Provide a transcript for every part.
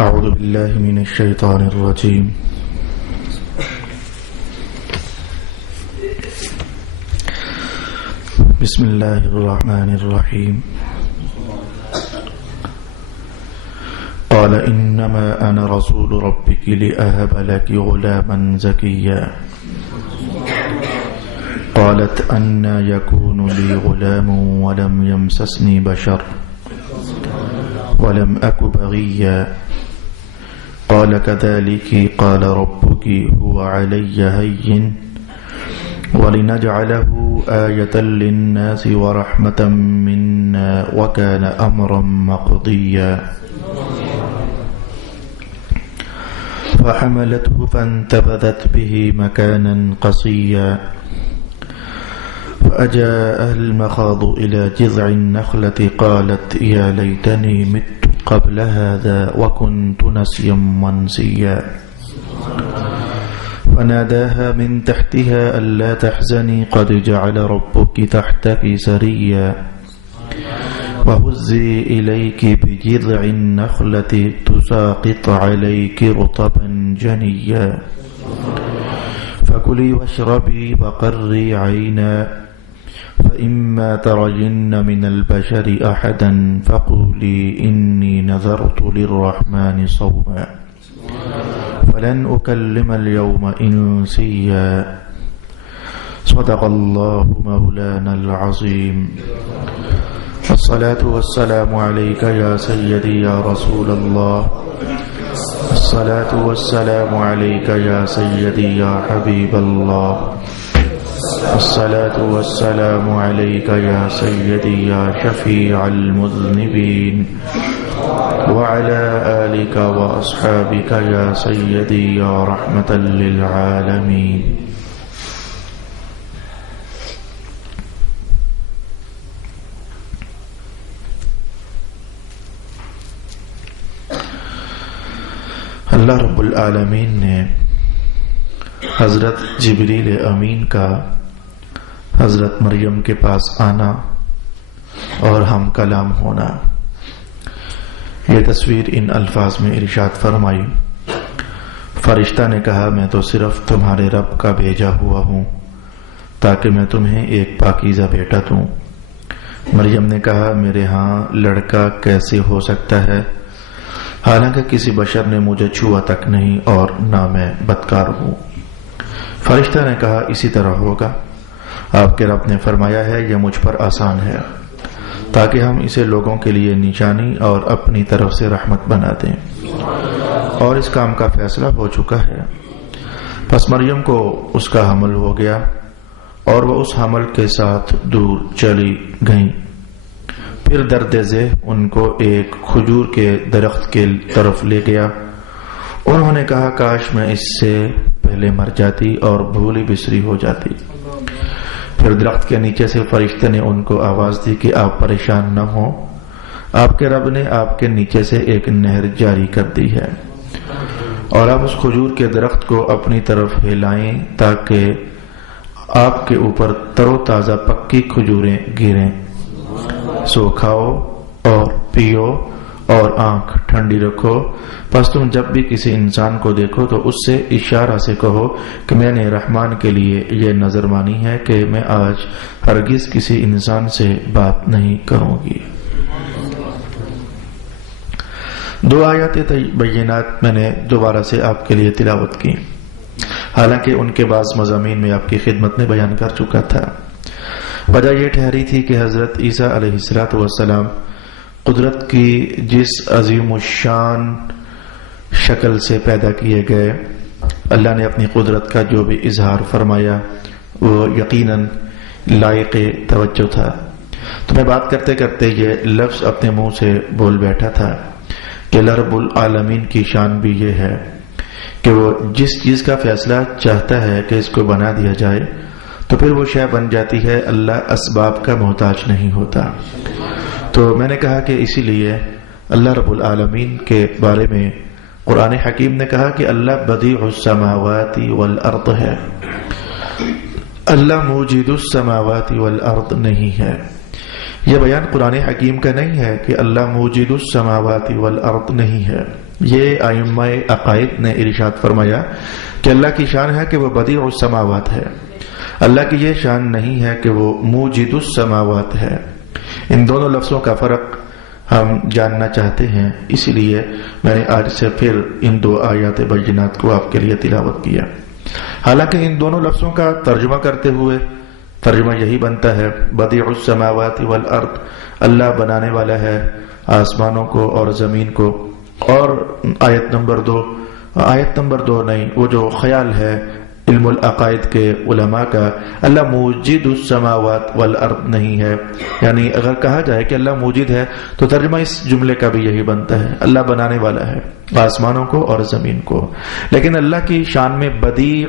أعوذ بالله من الشيطان الرجيم. بسم الله الرحمن الرحيم. قال إنما أنا رسول ربك لأهب لك غلاما زكيا. قالت أنى يكون لي غلام ولم يمسسني بشر ولم أك بغيا. قال كذلك قال ربك هو علي هين ولنجعله آية للناس ورحمة منا وكان أمرا مقضيا. فحملته فانتبذت به مكانا قصيا. فأجاءها المخاض إلى جذع النخلة قالت يا ليتني مت قبل هذا وكنت نسيا منسيا. فناداها من تحتها ألا تحزني قد جعل ربك تحتك سريا. وهزي إليك بجذع النخلة تساقط عليك رطبا جنيا. فكلي واشربي وقري عينا فإما ترين من البشر أحدا فقولي إني نذرت للرحمن صوما فلن أكلم اليوم إنسيا. صدق الله مولانا العظيم. الصلاة والسلام عليك يا سيدي يا رسول الله. الصلاة والسلام عليك يا سيدي يا حبيب الله. الصلاة والسلام عليك يا سيدي يا شفيع المذنبين وعلى آلك وأصحابك يا سيدي يا رحمة للعالمين. اللہ رب العالمین نے حضرت جبریل امین کا حضرت مریم کے پاس آنا اور ہم کلام ہونا، یہ تصویر ان الفاظ میں ارشاد فرمائی. فرشتہ نے کہا میں تو صرف تمہارے رب کا بھیجا ہوا ہوں تاکہ میں تمہیں ایک پاکیزہ بیٹا دوں. مریم نے کہا میرے ہاں لڑکا کیسے ہو سکتا ہے حالانکہ کسی بشر نے مجھے چھوا تک نہیں اور نہ میں بدکار ہوں. فرشتہ نے کہا اسی طرح ہوگا. آپ کے رب نے فرمایا ہے یہ مجھ پر آسان ہے تاکہ ہم اسے لوگوں کے لیے نشانی اور اپنی طرف سے رحمت بنا دیں، اور اس کام کا فیصلہ ہو چکا ہے. پس مریم کو اس کا حمل ہو گیا اور وہ اس حمل کے ساتھ دور چلی گئیں. پھر درد ذہ ان کو ایک کھجور کے درخت کے طرف لے گیا. انہوں نے کہا کاش میں اس سے پہلے مر جاتی اور بھولی بسری ہو جاتی. پھر درخت کے نیچے سے فرشتے نے ان کو آواز دی کہ آپ پریشان نہ ہوں، آپ کے رب نے آپ کے نیچے سے ایک نہر جاری کر دی ہے اور آپ اس کھجور کے درخت کو اپنی طرف ہلائیں تاکہ آپ کے اوپر تر و تازہ پکی کھجوریں گریں. سو کھاؤ اور پیو اور آنکھ ٹھنڈی رکھو. پس تم جب بھی کسی انسان کو دیکھو تو اس سے اشارہ سے کہو کہ میں نے رحمان کے لیے یہ نظر مانی ہے کہ میں آج ہرگز کسی انسان سے بات نہیں کروں گی. 2 آیات بینات میں نے دوبارہ سے آپ کے لیے تلاوت کی، حالانکہ ان کے بعض مضامین میں آپ کی خدمت میں بیان کر چکا تھا. وجہ یہ ٹھہری تھی کہ حضرت عیسیٰ علیہ السلام قدرت کی جس عظیم الشان شکل سے پیدا کیے گئے، اللہ نے اپنی قدرت کا جو بھی اظہار فرمایا وہ یقیناً لائق توجہ تھا. تو میں بات کرتے کرتے یہ لفظ اپنے منہ سے بول بیٹھا تھا کہ اللہ رب العالمین کی شان بھی یہ ہے کہ وہ جس چیز کا فیصلہ چاہتا ہے کہ اس کو بنا دیا جائے تو پھر وہ شے بن جاتی ہے. اللہ اسباب کا محتاج نہیں ہوتا. تو میں نے کہا کہ اسی لیے اللہ رب العالمین کے بارے میں قرآن حکیم نے کہا کہ اللہ بدیع السماوات والارض ہے، اللہ موجد السماوات والارض نہیں ہے. یہ بیان قرآن حکیم کا نہیں ہے کہ اللہ موجد السماوات والارض نہیں ہے، یہ ائمہ عقائد نے ارشاد فرمایا کہ اللہ کی شان ہے کہ وہ بدیع السماوات ہے، اللہ کی یہ شان نہیں ہے کہ وہ موجد السماوات ہے۔ ان دونوں لفظوں کا فرق ہم جاننا چاہتے ہیں، اسی لیے میں نے آج سے پھر ان دو آیات بینات کو آپ کے لیے تلاوت کیا۔ حالانکہ ان دونوں لفظوں کا ترجمہ کرتے ہوئے ترجمہ یہی بنتا ہے بدیع السماوات والارض، اللہ بنانے والا ہے آسمانوں کو اور زمین کو، اور آیت نمبر دو نہیں، وہ جو خیال ہے علم العقائد کے علماء کا، اللہ موجد السماوات والارض نہیں ہے، یعنی اگر کہا جائے کہ اللہ موجد ہے تو ترجمہ اس جملے کا بھی یہی بنتا ہے اللہ بنانے والا ہے آسمانوں کو اور زمین کو۔ لیکن اللہ کی شان میں بدیع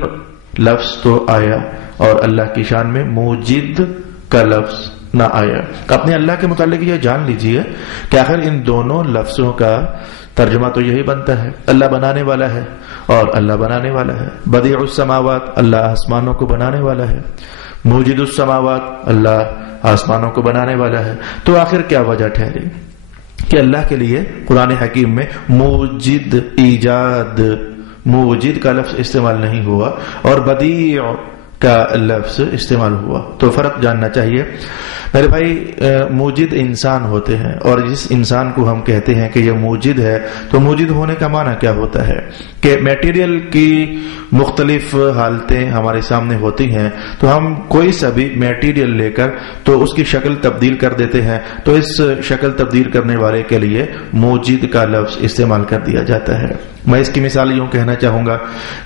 لفظ تو آیا اور اللہ کی شان میں موجد کا لفظ نہ آیا۔ اپنے اللہ کے متعلق یہ جان لیجئے کہ آخر ان دونوں لفظوں کا ترجمہ تو یہی بنتا ہے اللہ بنانے والا ہے اور اللہ بنانے والا ہے۔ بدیع السماوات، اللہ آسمانوں کو بنانے والا ہے، موجد السماوات، اللہ آسمانوں کو بنانے والا ہے۔ تو آخر کیا وجہ ٹھہری کہ اللہ کے لیے قرآن حکیم میں موجد، ایجاد، موجد کا لفظ استعمال نہیں ہوا اور بدیع کا لفظ استعمال ہوا؟ تو فرق جاننا چاہیے میرے بھائی۔ موجد انسان ہوتے ہیں، اور جس انسان کو ہم کہتے ہیں کہ یہ موجد ہے، تو موجد ہونے کا معنی کیا ہوتا ہے کہ میٹیریل کی مختلف حالتیں ہمارے سامنے ہوتی ہیں، تو ہم کوئی سا بھی میٹیریل لے کر تو اس کی شکل تبدیل کر دیتے ہیں، تو اس شکل تبدیل کرنے والے کے لیے موجد کا لفظ استعمال کر دیا جاتا ہے۔ میں اس کی مثال یوں کہنا چاہوں گا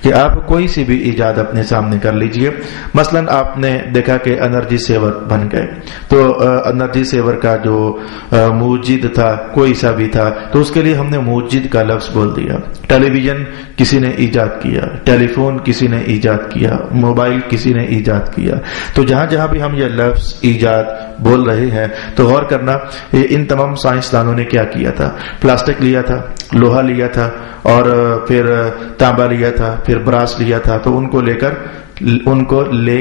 کہ آپ کوئی سی بھی ایجاد اپنے سامنے کر لیجئے، مثلا آپ نے دیکھا کہ انرجی سیور بن گئے، تو انرجی سیور کا جو موجد تھا کوئی سا بھی تھا، تو اس کے لیے ہم نے موجد کا لفظ بول دیا۔ ٹیلی ویژن کسی نے ایجاد کیا، ٹیلی فون کسی نے ایجاد کیا، موبائل کسی نے ایجاد کیا۔ تو جہاں جہاں بھی ہم یہ لفظ ایجاد بول رہے ہیں تو غور کرنا ان تمام سائنسدانوں نے کیا کیا تھا۔ پلاسٹک لیا تھا، لوہا لیا تھا، اور پھر تانبا لیا تھا، پھر براس لیا تھا، تو ان کو لے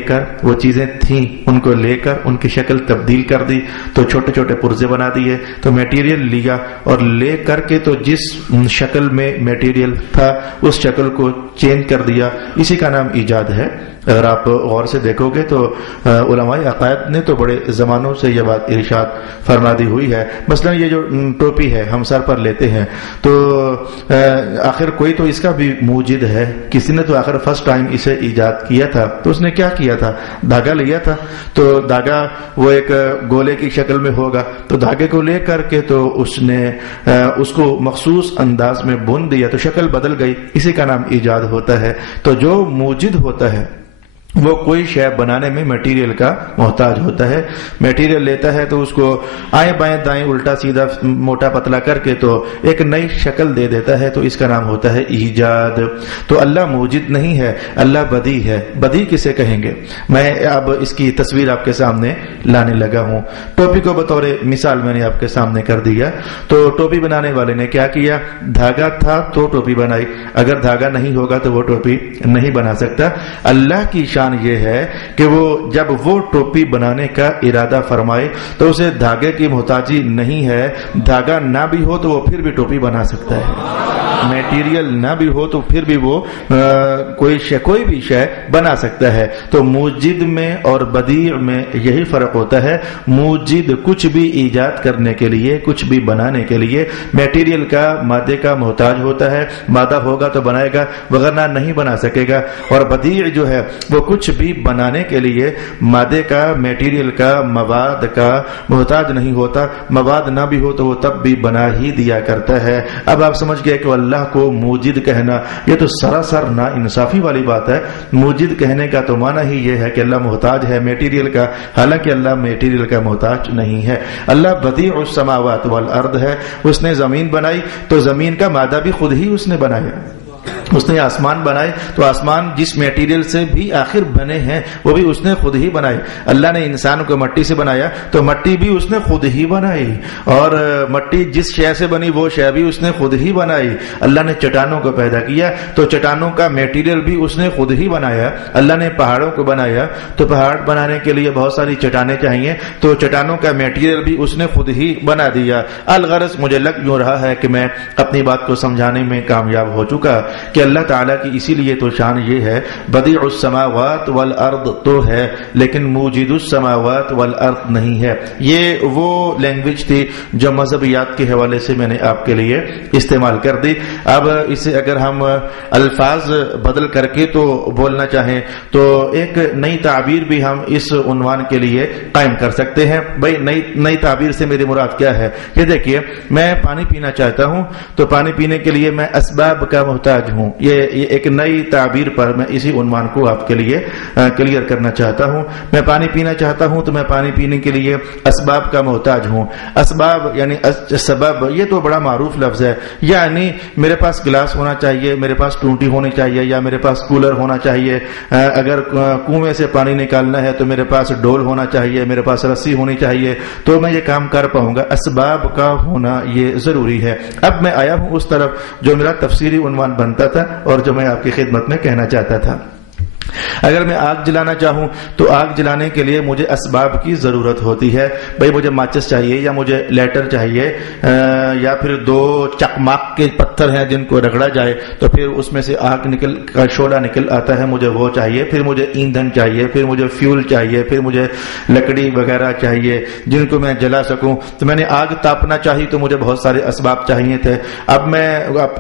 کر وہ چیزیں تھیں، ان کو لے کر ان کی شکل تبدیل کر دی، تو چھوٹے چھوٹے پرزے بنا دیے، تو میٹیریل لیا اور لے کر کے تو جس شکل میں میٹیریل تھا اس شکل کو چینج کر دیا، اسی کا نام ایجاد ہے۔ اگر آپ غور سے دیکھو گے تو علماء عقائد نے تو بڑے زمانوں سے یہ بات ارشاد فرما دی ہوئی ہے۔ مثلا یہ جو ٹوپی ہے ہم سر پر لیتے ہیں، تو آخر کوئی تو اس کا بھی موجد ہے، کسی نے تو آخر فرسٹ ٹائم اسے ایجاد کیا تھا، تو اس نے کیا کیا تھا، دھاگا لیا تھا، تو دھاگا وہ ایک گولے کی شکل میں ہوگا، تو دھاگے کو لے کر کے تو اس نے اس کو مخصوص انداز میں بن دیا، تو شکل بدل گئی، اسی کا نام ایجاد ہوتا ہے۔ تو جو موجد ہوتا ہے وہ کوئی شے بنانے میں میٹیریل کا محتاج ہوتا ہے، میٹیریل لیتا ہے تو اس کو آئیں بائیں دائیں الٹا سیدھا موٹا پتلا کر کے تو ایک نئی شکل دے دیتا ہے، تو اس کا نام ہوتا ہے ایجاد۔ تو اللہ موجد نہیں ہے، اللہ بدیع ہے۔ بدیع کسے کہیں گے؟ میں اب اس کی تصویر آپ کے سامنے لانے لگا ہوں۔ ٹوپی کو بطور مثال میں نے آپ کے سامنے کر دیا، تو ٹوپی بنانے والے نے کیا کیا، دھاگا تھا تو ٹوپی بنائی، اگر دھاگا نہیں ہوگا تو وہ ٹوپی نہیں بنا سکتا۔ اللہ کی شان یہ ہے کہ وہ جب وہ ٹوپی بنانے کا ارادہ فرمائے تو اسے دھاگے کی محتاجی نہیں ہے، دھاگا نہ بھی ہو تو وہ پھر بھی ٹوپی بنا سکتا ہے، میٹیریل نہ بھی ہو تو پھر بھی وہ کوئی بھی شے بنا سکتا ہے۔ تو موجد میں اور بدیع میں یہی فرق ہوتا ہے۔ موجد کچھ بھی ایجاد کرنے کے لیے، کچھ بھی بنانے کے لیے میٹیریل کا، مادے کا محتاج ہوتا ہے، مادہ ہوگا تو بنائے گا وغیرہ نہیں بنا سکے گا۔ اور بدیع جو ہے وہ کچھ بھی بنانے کے لیے مادے کا، میٹیریل کا، مواد کا محتاج نہیں ہوتا، مواد نہ بھی ہو تو وہ تب بھی بنا ہی دیا کرتا ہے۔ اب آپ سمجھ گئے کہ اللہ کو موجد کہنا یہ تو سراسر نا انصافی والی بات ہے۔ موجد کہنے کا تو معنی ہی یہ ہے کہ اللہ محتاج ہے میٹیریل کا، حالانکہ اللہ میٹیریل کا محتاج نہیں ہے۔ اللہ بدیع السماوات والارض ہے، اس نے زمین بنائی تو زمین کا مادہ بھی خود ہی اس نے بنایا۔ اس نے آسمان بنائے تو آسمان جس میٹیریل سے بھی آخر بنے ہیں وہ بھی اس نے خود ہی بنائے. اللہ نے انسان کو مٹی سے بنایا تو مٹی بھی اس نے خود ہی بنائی, اور مٹی جس شے سے بنی وہ شے بھی اس نے خود ہی بنائی. اللہ نے چٹانوں کو پیدا کیا تو چٹانوں کا میٹیریل بھی اس نے خود ہی بنایا. اللہ نے پہاڑوں کو بنایا تو پہاڑ بنانے کے لیے بہت ساری چٹانیں چاہیے تو چٹانوں کا میٹیریل بھی اس نے خود ہی بنا دیا. الغرض مجھے لگ یوں رہا ہے کہ میں اپنی بات کو سمجھانے میں کامیاب ہو چکا کہ اللہ تعالیٰ کی اسی لیے تو شان یہ ہے بدیع السماوات والارض تو ہے لیکن موجد السماوات والارض نہیں ہے. یہ وہ لینگویج تھی جو مذہبیات کے حوالے سے میں نے آپ کے لیے استعمال کر دی. اب اسے اگر ہم الفاظ بدل کر کے تو بولنا چاہیں تو ایک نئی تعبیر بھی ہم اس عنوان کے لیے قائم کر سکتے ہیں. بھائی نئی تعبیر سے میری مراد کیا ہے؟ یہ دیکھیے, میں پانی پینا چاہتا ہوں تو پانی پینے کے لیے میں اسباب کا محتاج ہوں. یہ ایک نئی تعبیر پر میں اسی عنوان کو آپ کے لیے کلیئر کرنا چاہتا ہوں. میں پانی پینا چاہتا ہوں تو میں پانی پینے کے لیے اسباب کا محتاج ہوں. اسباب یعنی سبب, یہ تو بڑا معروف لفظ ہے. یعنی میرے پاس گلاس ہونا چاہیے, میرے پاس ٹونٹی ہونی چاہیے, یا میرے پاس کولر ہونا چاہیے. اگر کنویں سے پانی نکالنا ہے تو میرے پاس ڈول ہونا چاہیے, میرے پاس رسی ہونی چاہیے تو میں یہ کام کر پاؤں گا. اسباب کا ہونا یہ ضروری ہے. اب میں آیا ہوں اس طرف جو میرا تفسیری عنوان بنتا تھا اور جو میں آپ کی خدمت میں کہنا چاہتا تھا. اگر میں آگ جلانا چاہوں تو آگ جلانے کے لیے مجھے اسباب کی ضرورت ہوتی ہے. بھئی مجھے ماچس چاہیے, یا مجھے لیٹر چاہیے, یا پھر 2 چکماک کے پتھر ہیں جن کو رگڑا جائے تو پھر اس میں سے آگ کا شعلہ نکل آتا ہے, مجھے وہ چاہیے. پھر مجھے ایندھن چاہیے, پھر مجھے فیول چاہیے, پھر مجھے لکڑی وغیرہ چاہیے جن کو میں جلا سکوں. تو میں نے آگ تاپنا چاہی تو مجھے بہت سارے اسباب چاہیے تھے. اب میں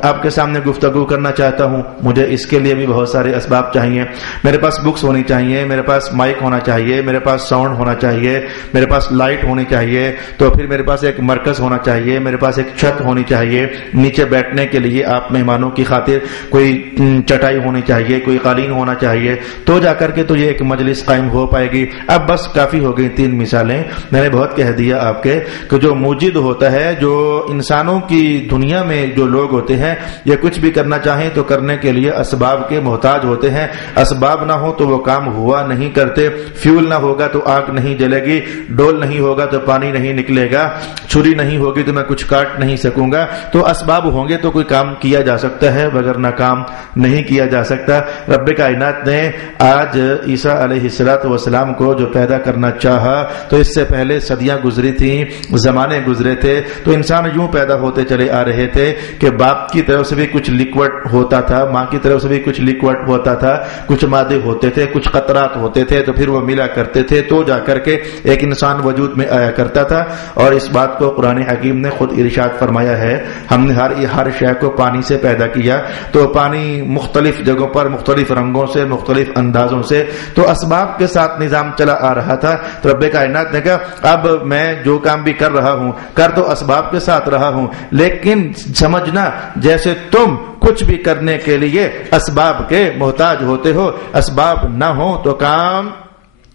آپ کے سامنے گفتگو کرنا چاہتا ہوں, مجھے اس کے لیے بھی بہت سارے اسباب چاہیے. میرے پاس بکس ہونی چاہیے, میرے پاس مائک ہونا چاہیے, میرے پاس ساؤنڈ ہونا چاہیے, میرے پاس لائٹ ہونی چاہیے, تو پھر میرے پاس ایک مرکز ہونا چاہیے, میرے پاس ایک چھت ہونی چاہیے, نیچے بیٹھنے کے لیے آپ مہمانوں کی خاطر کوئی چٹائی ہونی چاہیے, کوئی قالین ہونا چاہیے, تو جا کر کے تو یہ ایک مجلس قائم ہو پائے گی. اب بس کافی ہو گئی 3 مثالیں, میں نے بہت کہہ دیا آپ کے کہ جو موجد ہوتا ہے, جو انسانوں کی دنیا میں جو لوگ ہوتے ہیں یہ کچھ بھی کرنا چاہیں تو کرنے کے لیے اسباب کے محتاج ہوتے ہیں. اسباب نہ ہو تو وہ کام ہوا نہیں کرتے. فیول نہ ہوگا تو آگ نہیں جلے گی, ڈول نہیں ہوگا تو پانی نہیں نکلے گا, چھری نہیں ہوگی تو میں کچھ کاٹ نہیں سکوں گا. تو اسباب ہوں گے تو کوئی کام کیا جا سکتا ہے, بغیر نہ کام نہیں کیا جا سکتا. رب کائنات نے آج عیسیٰ علیہ السلام کو جو پیدا کرنا چاہا تو اس سے پہلے صدیاں گزری تھیں, زمانے گزرے تھے, تو انسان یوں پیدا ہوتے چلے آ رہے تھے کہ باپ کی طرف سے بھی کچھ لکوڈ ہوتا تھا, ماں کی طرف سے بھی کچھ لکوڈ ہوتا تھا, کچھ مادے ہوتے تھے, کچھ قطرات ہوتے تھے, تو پھر وہ ملا کرتے تھے تو جا کر کے ایک انسان وجود میں آیا کرتا تھا. اور اس بات کو قرآن حکیم نے خود ارشاد فرمایا ہے, ہم نے ہر شے کو پانی سے پیدا کیا. تو پانی مختلف جگہوں پر مختلف رنگوں سے, مختلف اندازوں سے, تو اسباب کے ساتھ نظام چلا آ رہا تھا. تو رب کائنات نے کہا اب میں جو کام بھی کر رہا ہوں کر تو اسباب کے ساتھ رہا ہوں, لیکن سمجھنا جیسے تم کچھ بھی کرنے کے لیے اسباب کے محتاج ہوتے ہو, اسباب نہ ہو تو کام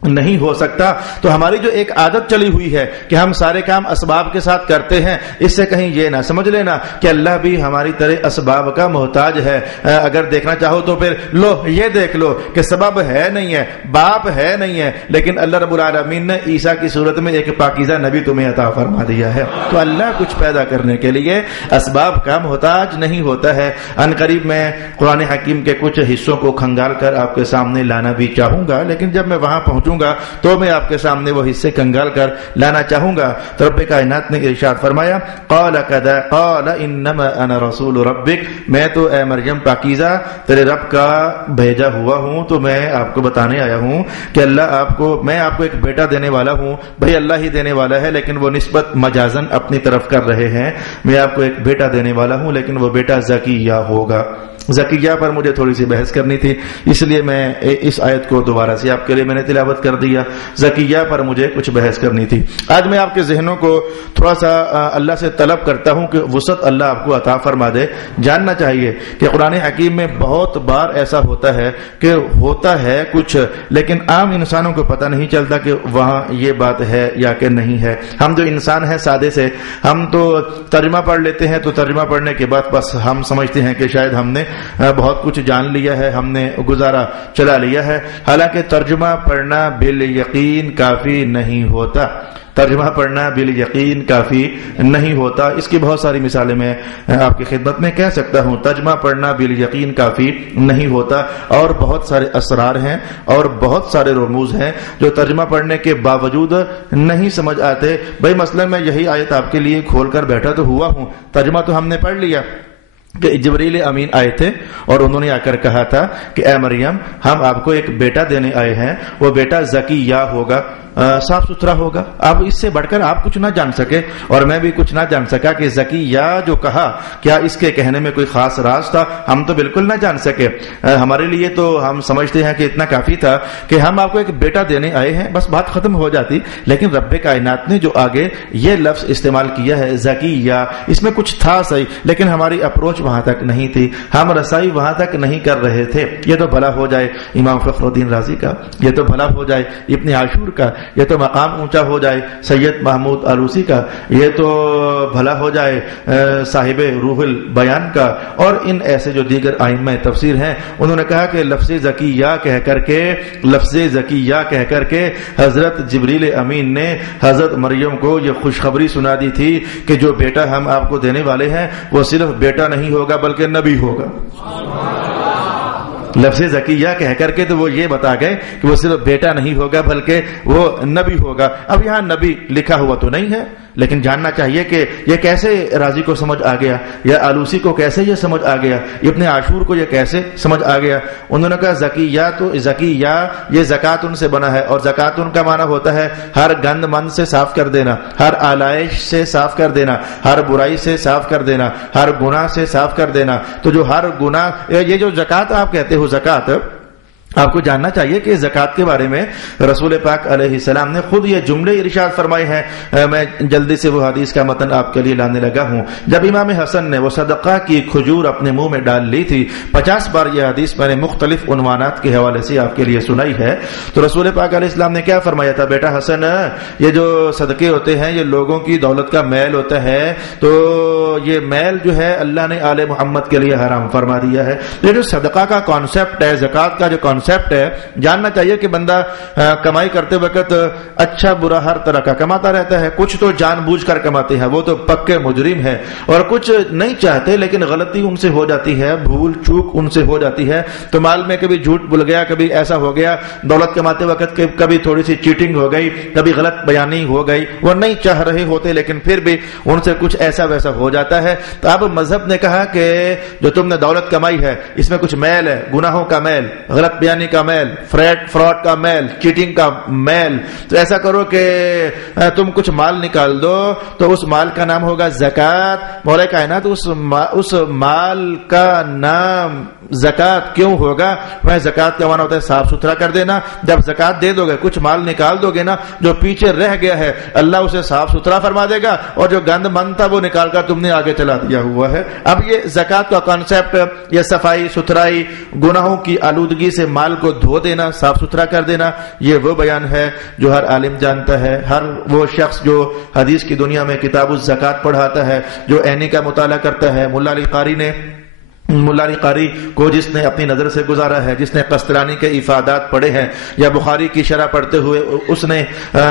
نہیں ہو سکتا. تو ہماری جو ایک عادت چلی ہوئی ہے کہ ہم سارے کام اسباب کے ساتھ کرتے ہیں, اس سے کہیں یہ نہ سمجھ لینا کہ اللہ بھی ہماری طرح اسباب کا محتاج ہے. اگر دیکھنا چاہو تو پھر لو یہ دیکھ لو کہ سبب ہے نہیں ہے, باپ ہے نہیں ہے, لیکن اللہ رب العالمین نے عیسیٰ کی صورت میں ایک پاکیزہ نبی تمہیں عطا فرما دیا ہے. تو اللہ کچھ پیدا کرنے کے لیے اسباب کا محتاج نہیں ہوتا ہے. ان قریب میں قرآن حکیم کے کچھ حصوں کو کھنگال کر آپ کے سامنے لانا بھی چاہوں گا, لیکن جب میں وہاں پہنچوں گا تو میں آپ کے سامنے وہ حصے کنگال کر لانا چاہوں گا. تو رب کائنات نے ارشاد فرمایا قال انما انا رسول ربک, میں تو اے مریم پاکیزہ تیرے رب کا بھیجا ہوا ہوں, تو میں آپ کو بتانے آیا ہوں کہ میں آپ کو ایک بیٹا دینے والا ہوں. بھئی اللہ ہی دینے والا ہے, لیکن وہ نسبت مجازن اپنی طرف کر رہے ہیں. میں آپ کو ایک بیٹا دینے والا ہوں, لیکن وہ بیٹا زکیہ ہوگا. زکیہ پر مجھے تھوڑی سی بحث کرنی تھی, اس لیے میں اس آیت کو دوبارہ سے آپ کے لیے میں نے تلاوت کر دیا. زکیہ پر مجھے کچھ بحث کرنی تھی. آج میں آپ کے ذہنوں کو تھوڑا سا اللہ سے طلب کرتا ہوں کہ وسعت اللہ آپ کو عطا فرما دے. جاننا چاہیے کہ قرآن حکیم میں بہت بار ایسا ہوتا ہے کہ ہوتا ہے کچھ, لیکن عام انسانوں کو پتہ نہیں چلتا کہ وہاں یہ بات ہے یا کہ نہیں ہے. ہم جو انسان ہیں سادے سے, ہم تو ترجمہ پڑھ لیتے ہیں, تو ترجمہ پڑھنے کے بعد بس ہم سمجھتے ہیں کہ شاید ہم نے بہت کچھ جان لیا ہے، ہم نے گزارا چلا لیا ہے، حالانکہ ترجمہ پڑھنا بالیقین کافی نہیں ہوتا، ترجمہ پڑھنا بالیقین کافی نہیں ہوتا۔ اس کی بہت ساری مثالیں میں آپ کی خدمت میں کہہ سکتا ہوں۔ ترجمہ پڑھنا بالیقین کافی نہیں ہوتا، اور بہت سارے اسرار ہیں اور بہت سارے رموز ہیں جو ترجمہ پڑھنے کے باوجود نہیں سمجھ آتے۔ بھائی مثلا میں یہی آیت آپ کے لیے کھول کر بیٹھا تو ہوا ہوں، ترجمہ تو ہم نے پڑھ لیا کہ جبریل امین آئے تھے اور انہوں نے آ کر کہا تھا کہ اے مریم، ہم آپ کو ایک بیٹا دینے آئے ہیں، وہ بیٹا زکیہ ہوگا، صاف ستھرا ہوگا۔ اب اس سے بڑھ کر آپ کچھ نہ جان سکے اور میں بھی کچھ نہ جان سکا کہ زکیہ جو کہا کیا اس کے کہنے میں کوئی خاص راز تھا، ہم تو بالکل نہ جان سکے۔ ہمارے لیے تو ہم سمجھتے ہیں کہ اتنا کافی تھا کہ ہم آپ کو ایک بیٹا دینے آئے ہیں، بس بات ختم ہو جاتی۔ لیکن رب کائنات نے جو آگے یہ لفظ استعمال کیا ہے زکیہ، اس میں کچھ تھا صحیح، لیکن ہماری اپروچ وہاں تک نہیں تھی، ہم رسائی وہاں تک نہیں کر رہے تھے۔ یہ تو بھلا ہو جائے امام فخر الدین رازی کا، یہ تو بھلا ہو جائے ابن عاشور کا، یہ تو مقام اونچا ہو جائے سید محمود آلوسی کا، یہ تو بھلا ہو جائے صاحب روح البیان کا، اور ان ایسے جو دیگر ائمہ تفسیر ہیں، انہوں نے کہا کہ لفظ زکیہ کہہ کر کے حضرت جبریل امین نے حضرت مریم کو یہ خوشخبری سنا دی تھی کہ جو بیٹا ہم آپ کو دینے والے ہیں وہ صرف بیٹا نہیں ہوگا بلکہ نبی ہوگا۔ لفظ زکیہ کہہ کر کے تو وہ یہ بتا گئے کہ وہ صرف بیٹا نہیں ہوگا بلکہ وہ نبی ہوگا۔ اب یہاں نبی لکھا ہوا تو نہیں ہے، لیکن جاننا چاہیے کہ یہ کیسے رازی کو سمجھ آ گیا، یا آلوسی کو کیسے یہ سمجھ آ گیا، ابن عاشور کو یہ کیسے سمجھ آ گیا۔ انہوں نے کہا زکیہ تو زکیہ یہ زکات ان سے بنا ہے، اور زکات ان کا معنی ہوتا ہے ہر گند مند سے صاف کر دینا، ہر آلائش سے صاف کر دینا، ہر برائی سے صاف کر دینا، ہر گناہ سے صاف کر دینا۔ تو جو ہر گناہ، یہ جو زکات آپ کہتے ہو زکات، آپ کو جاننا چاہیے کہ زکات کے بارے میں رسول پاک علیہ السلام نے خود یہ جملے ارشاد فرمائے ہیں۔ میں جلدی سے وہ حدیث کا متن آپ کے لیے لانے لگا ہوں۔ جب امام حسن نے وہ صدقہ کی کھجور اپنے منہ میں ڈال لی تھی، 50 بار یہ حدیث میں نے مختلف عنوانات کے حوالے سے آپ کے لیے سنائی ہے، تو رسول پاک علیہ السلام نے کیا فرمایا تھا؟ بیٹا حسن، یہ جو صدقے ہوتے ہیں یہ لوگوں کی دولت کا میل ہوتا ہے، تو یہ میل جو ہے اللہ نے آل محمد کے لیے حرام فرما دیا ہے۔ یہ جو صدقہ کا کانسیپٹ ہے، زکات کا جو کانسیپٹ ہے، جاننا چاہیے کہ بندہ کمائی کرتے وقت اچھا برا ہر طرح کا کماتا رہتا ہے۔ کچھ تو جان بوجھ کر کماتے ہیں، وہ تو پکے مجرم ہیں، اور کچھ نہیں چاہتے لیکن غلطی ان سے ہو جاتی ہے، بھول چوک ان سے ہو جاتی ہے، تو مال میں کبھی جھوٹ بول گیا، کبھی ایسا ہو گیا، دولت کماتے وقت کبھی تھوڑی سی چیٹنگ ہو گئی، کبھی غلط بیانی ہو گئی، وہ نہیں چاہ رہے ہوتے لیکن پھر بھی ان سے کچھ ایسا ویسا ہو جاتا ہے۔ تو اب مذہب نے کہا کہ جو تم نے دولت کمائی ہے اس میں کچھ میل ہے، گناہوں کا میل، غلط بیانی کا میل، فراڈ کا میل، چیٹنگ کا میل، تو ایسا کرو کہ تم کچھ مال نکال دو، تو اس مال کا نام ہوگا زکات۔ مولا کائنات اس مال کا نام زکات کیوں ہوگا؟ میں زکات کا معنی ہوتا ہے صاف ستھرا کر دینا۔ جب زکات دے دو گے، کچھ مال نکال دو گے نا، جو پیچھے رہ گیا ہے اللہ اسے صاف ستھرا فرما دے گا، اور جو گند مند تھا وہ نکال کر تم نے آگے چلا دیا ہوا ہے۔ اب یہ زکات کا کانسیپٹ، یہ صفائی ستھرائی، گناہوں کی آلودگی سے مال کو دھو دینا، صاف ستھرا کر دینا، یہ وہ بیان ہے جو ہر عالم جانتا ہے، ہر وہ شخص جو حدیث کی دنیا میں کتاب الزکات پڑھاتا ہے، جو عینی کا مطالعہ کرتا ہے۔ ملا علی قاری کو جس نے اپنی نظر سے گزارا ہے، جس نے قسطلانی کے افادات پڑھے ہیں، یا بخاری کی شرح پڑھتے ہوئے اس نے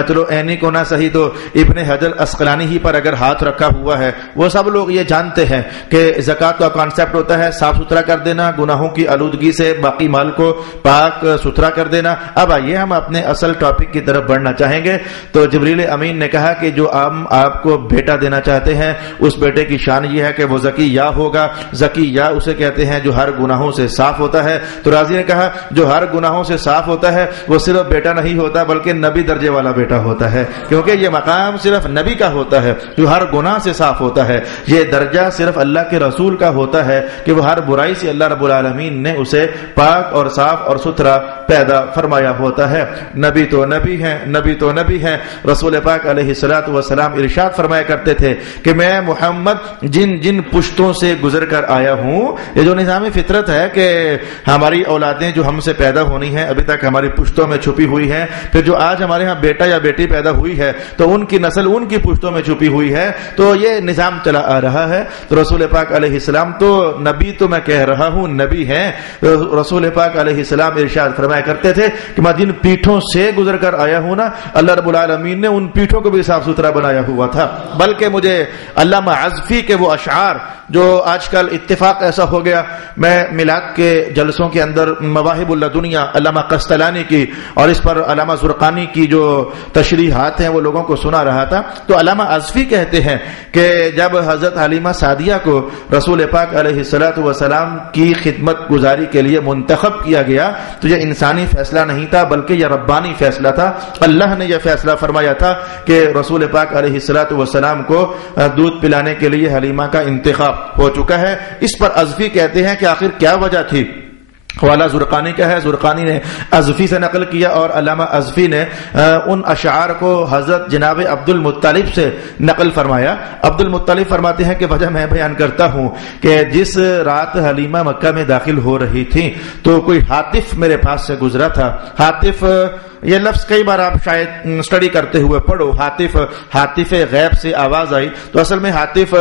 چلو عینی کو نہ صحیح تو ابن حجر اسقلانی ہی پر اگر ہاتھ رکھا ہوا ہے، وہ سب لوگ یہ جانتے ہیں کہ زکات کا کانسیپٹ ہوتا ہے صاف ستھرا کر دینا، گناہوں کی آلودگی سے باقی مال کو پاک ستھرا کر دینا۔ اب آئیے ہم اپنے اصل ٹاپک کی طرف بڑھنا چاہیں گے۔ تو جبریل امین نے کہا کہ جو ہم آپ کو بیٹا دینا چاہتے ہیں، اس بیٹے کی شان یہ ہے کہ وہ زکیہ ہوگا۔ زکیہ اسے کہتے ہیں جو ہر گناہوں سے صاف ہوتا ہے۔ تو راضی نے کہا جو ہر گناہوں سے صاف ہوتا ہے وہ صرف بیٹا نہیں ہوتا بلکہ نبی درجے والا بیٹا ہوتا ہے، کیونکہ یہ مقام صرف نبی کا ہوتا ہے جو ہر گناہ سے صاف ہوتا ہے۔ یہ درجہ صرف اللہ کے رسول کا ہوتا ہے کہ وہ ہر برائی سے اللہ رب العالمین نے اسے پاک اور صاف اور ستھرا پیدا فرمایا ہوتا ہے۔ نبی تو نبی ہیں، نبی تو نبی ہیں۔ رسول پاک علیہ الصلوۃ والسلام ارشاد فرمایا کرتے تھے کہ میں محمد جن جن پشتوں سے گزر کر آیا ہوں یہ جو نظام فطرت ہے کہ ہماری اولادیں جو ہم سے پیدا ہونی ہیں ابھی تک ہماری پشتوں میں چھپی ہوئی ہیں، پھر جو آج ہمارے ہاں بیٹا یا بیٹی پیدا ہوئی ہے تو ان کی نسل ان کی پشتوں میں چھپی ہوئی ہے، تو یہ نظام چلا آ رہا ہے۔ تو رسول پاک علیہ السلام تو نبی تو میں کہہ رہا ہوں نبی ہیں، رسول پاک علیہ السلام ارشاد فرمایا کرتے تھے کہ میں جن پیٹھوں سے گزر کر آیا ہوں نا، اللہ رب العالمین نے ان پیٹھوں کو بھی صاف ستھرا بنایا ہوا تھا۔ بلکہ مجھے علامہ عزفی کے وہ اشعار جو آج کل اتفاق ایسا ہو گیا، میں میلاد کے جلسوں کے اندر مواہب اللدنیا علامہ قسطلانی کی اور اس پر علامہ زرقانی کی جو تشریحات ہیں وہ لوگوں کو سنا رہا تھا، تو علامہ عزفی کہتے ہیں کہ جب حضرت حلیمہ سعدیہ کو رسول پاک علیہ السلام کی خدمت گزاری کے لیے منتخب کیا گیا تو یہ انسانی فیصلہ نہیں تھا بلکہ یہ ربانی فیصلہ تھا۔ اللہ نے یہ فیصلہ فرمایا تھا کہ رسول پاک علیہ السلام کو دودھ پلانے کے لیے حلیمہ کا انتخاب ہو چکا ہے۔ اس پر عزفی کہتے ہیں کہ آخر کیا وجہ تھی؟ والا زرقانی کا ہے، زرقانی نے عزفی سے نقل کیا اور علامہ عزفی نے ان اشعار کو حضرت جناب عبد المطلب سے نقل فرمایا۔ عبد المطلب فرماتے ہیں کہ وجہ میں بیان کرتا ہوں کہ جس رات حلیمہ مکہ میں داخل ہو رہی تھی تو کوئی ہاتف میرے پاس سے گزرا تھا۔ ہاتف یہ لفظ کئی بار آپ شاید اسٹڈی کرتے ہوئے پڑھو، ہاتف غیب سے آواز آئی، تو اصل میں ہاتف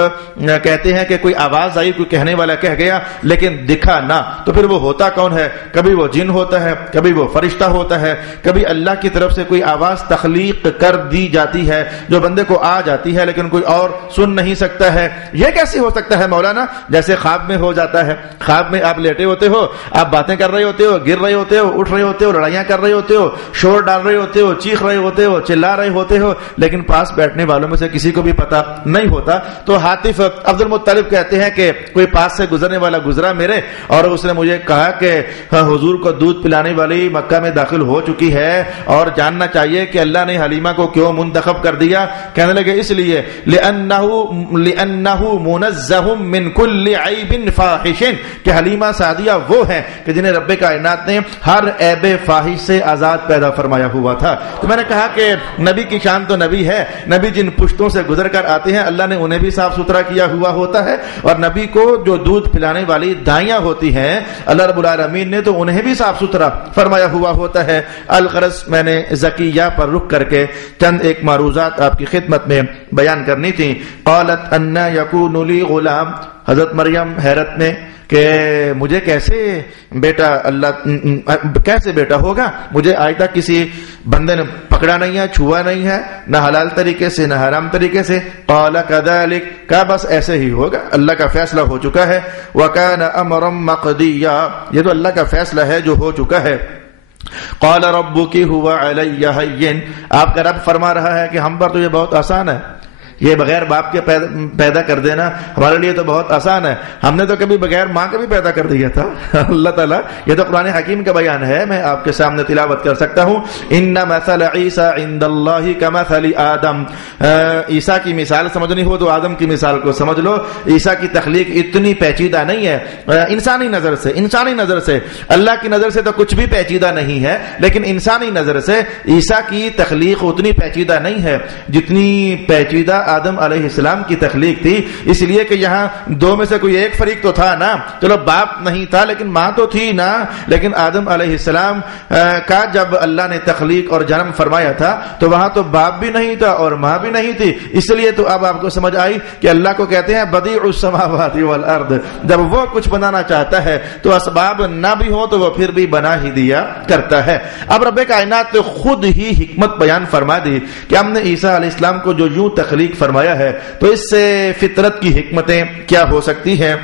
کہتے ہیں کہ کوئی آواز آئی، کوئی کہنے والا کہہ گیا لیکن دکھا نہ، تو پھر وہ ہوتا کون ہے؟ کبھی وہ جن ہوتا ہے، کبھی وہ فرشتہ ہوتا ہے، کبھی اللہ کی طرف سے کوئی آواز تخلیق کر دی جاتی ہے جو بندے کو آ جاتی ہے لیکن کوئی اور سن نہیں سکتا ہے۔ یہ کیسے ہو سکتا ہے مولانا؟ جیسے خواب میں ہو جاتا ہے، خواب میں آپ لیٹے ہوتے ہو، آپ باتیں کر رہے ہوتے ہو، گر رہے ہوتے ہو، اٹھ رہے ہوتے ہو، لڑائیاں کر رہے ہوتے ہو، شور ڈال رہے ہوتے ہو، چیخ رہے ہوتے ہو، چلا رہے ہوتے ہو، لیکن پاس بیٹھنے والوں میں سے کسی کو بھی پتا نہیں ہوتا۔ تو ہاتف عبد المطلب کہتے ہیں کہ کوئی پاس سے گزرنے والا گزرا میرے اور اس نے مجھے کہا کہ حضور کو دودھ پلانے والی مکہ میں داخل ہو چکی ہے اور جاننا چاہیے کہ اللہ نے حلیمہ کو کیوں منتخب کر دیا۔ کہنے لگے اس لیے لِأَنَّهُ مُنَزَّهٌ مِّن كُلِّ عَيْبٍ فَاحِشٍ کہ حلیمہ سعدیہ وہ ہیں کہ جنہیں رب کائنات نے ہر عیب فاحش سے آزاد پیدا فرمایا ہوا تھا۔ تو میں نے کہا کہ نبی کی شان تو نبی ہے، نبی جن پشتوں سے گزر کر آتے ہیں اللہ نے انہیں بھی صاف ستھرا کیا ہوا ہوتا ہے، اور نبی کو جو دودھ پلانے والی دائیاں ہوتی ہیں اللہ رب العالمین نے تو انہیں بھی صاف ستھرا فرمایا ہوا ہوتا ہے۔ الغرض میں نے زکیہ پر رک کر کے چند ایک معروضات آپ کی خدمت میں بیان کرنی تھی۔ قالت ان یکون لی غلام، حضرت مریم حیرت میں کہ مجھے کیسے بیٹا ہوگا، مجھے آج تک کسی بندے نے پکڑا نہیں ہے، چھوا نہیں ہے، نہ حلال طریقے سے نہ حرام طریقے سے۔ قال كذلك، کہا بس ایسے ہی ہوگا، اللہ کا فیصلہ ہو چکا ہے۔ وكان امرا مقضيا، یہ تو اللہ کا فیصلہ ہے جو ہو چکا ہے۔ قال ربك هو علي هين، آپ کا رب فرما رہا ہے کہ ہم پر تو یہ بہت آسان ہے، یہ بغیر باپ کے پیدا کر دینا ہمارے لیے تو بہت آسان ہے، ہم نے تو کبھی بغیر ماں کا بھی پیدا کر دیا تھا۔ اللہ تعالیٰ، یہ تو قرآن حکیم کا بیان ہے، میں آپ کے سامنے تلاوت کر سکتا ہوں۔ ان مثل عیسیٰ عند اللہ کمثل آدم، عیسیٰ کی مثال سمجھنی ہو تو آدم کی مثال کو سمجھ لو۔ عیسیٰ کی تخلیق اتنی پیچیدہ نہیں ہے انسانی نظر سے، اللہ کی نظر سے تو کچھ بھی پیچیدہ نہیں ہے، لیکن انسانی نظر سے عیسیٰ کی تخلیق اتنی پیچیدہ نہیں ہے جتنی پیچیدہ آدم علیہ السلام کی تخلیق تھی، اس لیے کہ یہاں دو میں سے کوئی ایک فریق تو تھا نا، چلو باپ نہیں تھا لیکن ماں تو تھی نا، لیکن آدم علیہ السلام کا جب اللہ نے تخلیق اور جنم فرمایا تھا تو وہاں تو باپ بھی نہیں تھا اور ماں بھی نہیں تھی، اس لیے تو اب آپ کو سمجھ آئی کہ اللہ کو کہتے ہیں بدیع السماوات والارض، جب وہ کچھ بنانا چاہتا ہے تو اسباب نہ بھی ہو تو وہ پھر بھی بنا ہی دیا کرتا ہے۔ اب رب کائنات نے خود ہی حکمت بیان فرما دی کہ ہم نے عیسیٰ علیہ السلام کو جو یوں تخلیق فرمایا ہے تو اس سے فطرت کی حکمتیں کیا ہو سکتی ہیں۔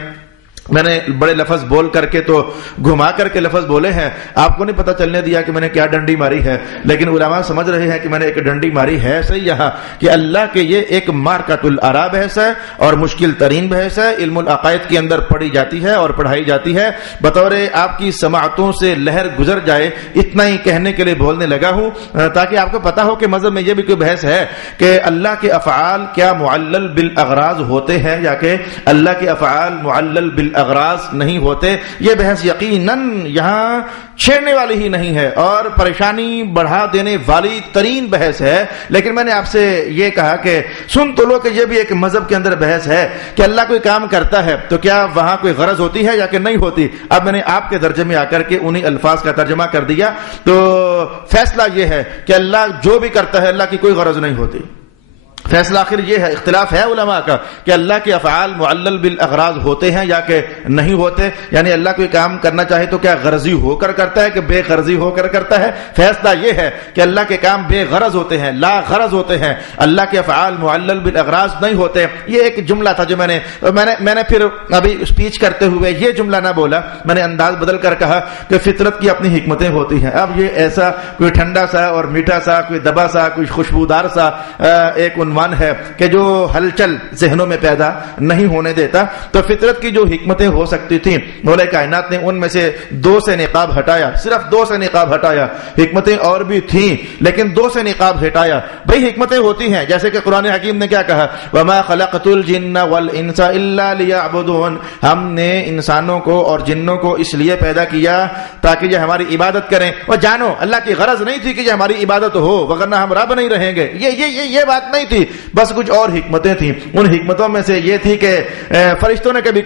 میں نے بڑے لفظ بول کر کے تو گھما کر کے لفظ بولے ہیں، آپ کو نہیں پتہ چلنے دیا کہ میں نے کیا ڈنڈی ماری ہے، لیکن علماء سمجھ رہے ہیں کہ میں نے ایک ڈنڈی ماری ہے صحیح یہاں کہ اللہ کے یہ ایک مارکۃ الآراء بحث ہے اور مشکل ترین بحث ہے، علم العقائد کے اندر پڑھی جاتی ہے اور پڑھائی جاتی ہے۔ بطور آپ کی سماعتوں سے لہر گزر جائے اتنا ہی کہنے کے لیے بولنے لگا ہوں تاکہ آپ کو پتہ ہو کہ مذہب میں یہ بھی کوئی بحث ہے کہ اللہ کے افعال کیا معلل بالاغراض ہوتے ہیں یا کہ اللہ کے افعال معلل بالاغراض نہیں ہوتے. یہ بحث یقیناً یہاں چھیڑنے والی ہی نہیں ہے اور پریشانی بڑھا دینے والی ترین بحث ہے. لیکن میں نے آپ سے یہ کہا کہ سن تو لو کہ یہ بھی ایک مذہب کے اندر بحث ہے کہ اللہ کوئی کام کرتا ہے تو کیا وہاں کوئی غرض ہوتی ہے یا کہ نہیں ہوتی. اب میں نے آپ کے درجے میں آ کر کے انہی الفاظ کا ترجمہ کر دیا. تو فیصلہ یہ ہے کہ اللہ جو بھی کرتا ہے اللہ کی کوئی غرض نہیں ہوتی. فیصلہ آخر یہ ہے, اختلاف ہے علماء کا کہ اللہ کے افعال معلل بالاغراض ہوتے ہیں یا کہ نہیں ہوتے. یعنی اللہ کوئی کام کرنا چاہے تو کیا غرضی ہو کر کرتا ہے کہ بے غرضی ہو کر کرتا ہے. فیصلہ یہ ہے کہ اللہ کے کام بے غرض ہوتے ہیں, لا غرض ہوتے ہیں. اللہ کے افعال معلل بالاغراض نہیں ہوتے. یہ ایک جملہ تھا جو میں نے پھر ابھی اسپیچ کرتے ہوئے یہ جملہ نہ بولا, میں نے انداز بدل کر کہا کہ فطرت کی اپنی حکمتیں ہوتی ہیں. اب یہ ایسا کوئی ٹھنڈا سا اور میٹھا سا, کوئی دبا سا, کوئی خوشبودار سا ایک عنوان ہے کہ جو ہلچل ذہنوں میں پیدا نہیں ہونے دیتا. تو فطرت کی جو حکمتیں ہو سکتی تھیں مولا کائنات نے ان میں سے 2 سے نقاب ہٹایا, صرف 2 سے نقاب ہٹایا. حکمتیں اور بھی تھیں لیکن 2 سے نقاب ہٹایا. بھئی حکمتیں ہوتی ہیں جیسے کہ قرآن حکیم نے کیا کہا, وما خلقت الجن والانس الا لیعبدون. ہم نے انسانوں کو اور جنوں کو اس لیے پیدا کیا تاکہ یہ ہماری عبادت کریں. اور جانو اللہ کی غرض نہیں تھی کہ یہ ہماری عبادت ہو وگرنہ ہم رب نہیں رہیں گے. یہ بات نہیں تھی, بس کچھ اور حکمتیں تھیں. ان حکمتوں میں سے یہ تھی کہ فرشتوں نے کبھی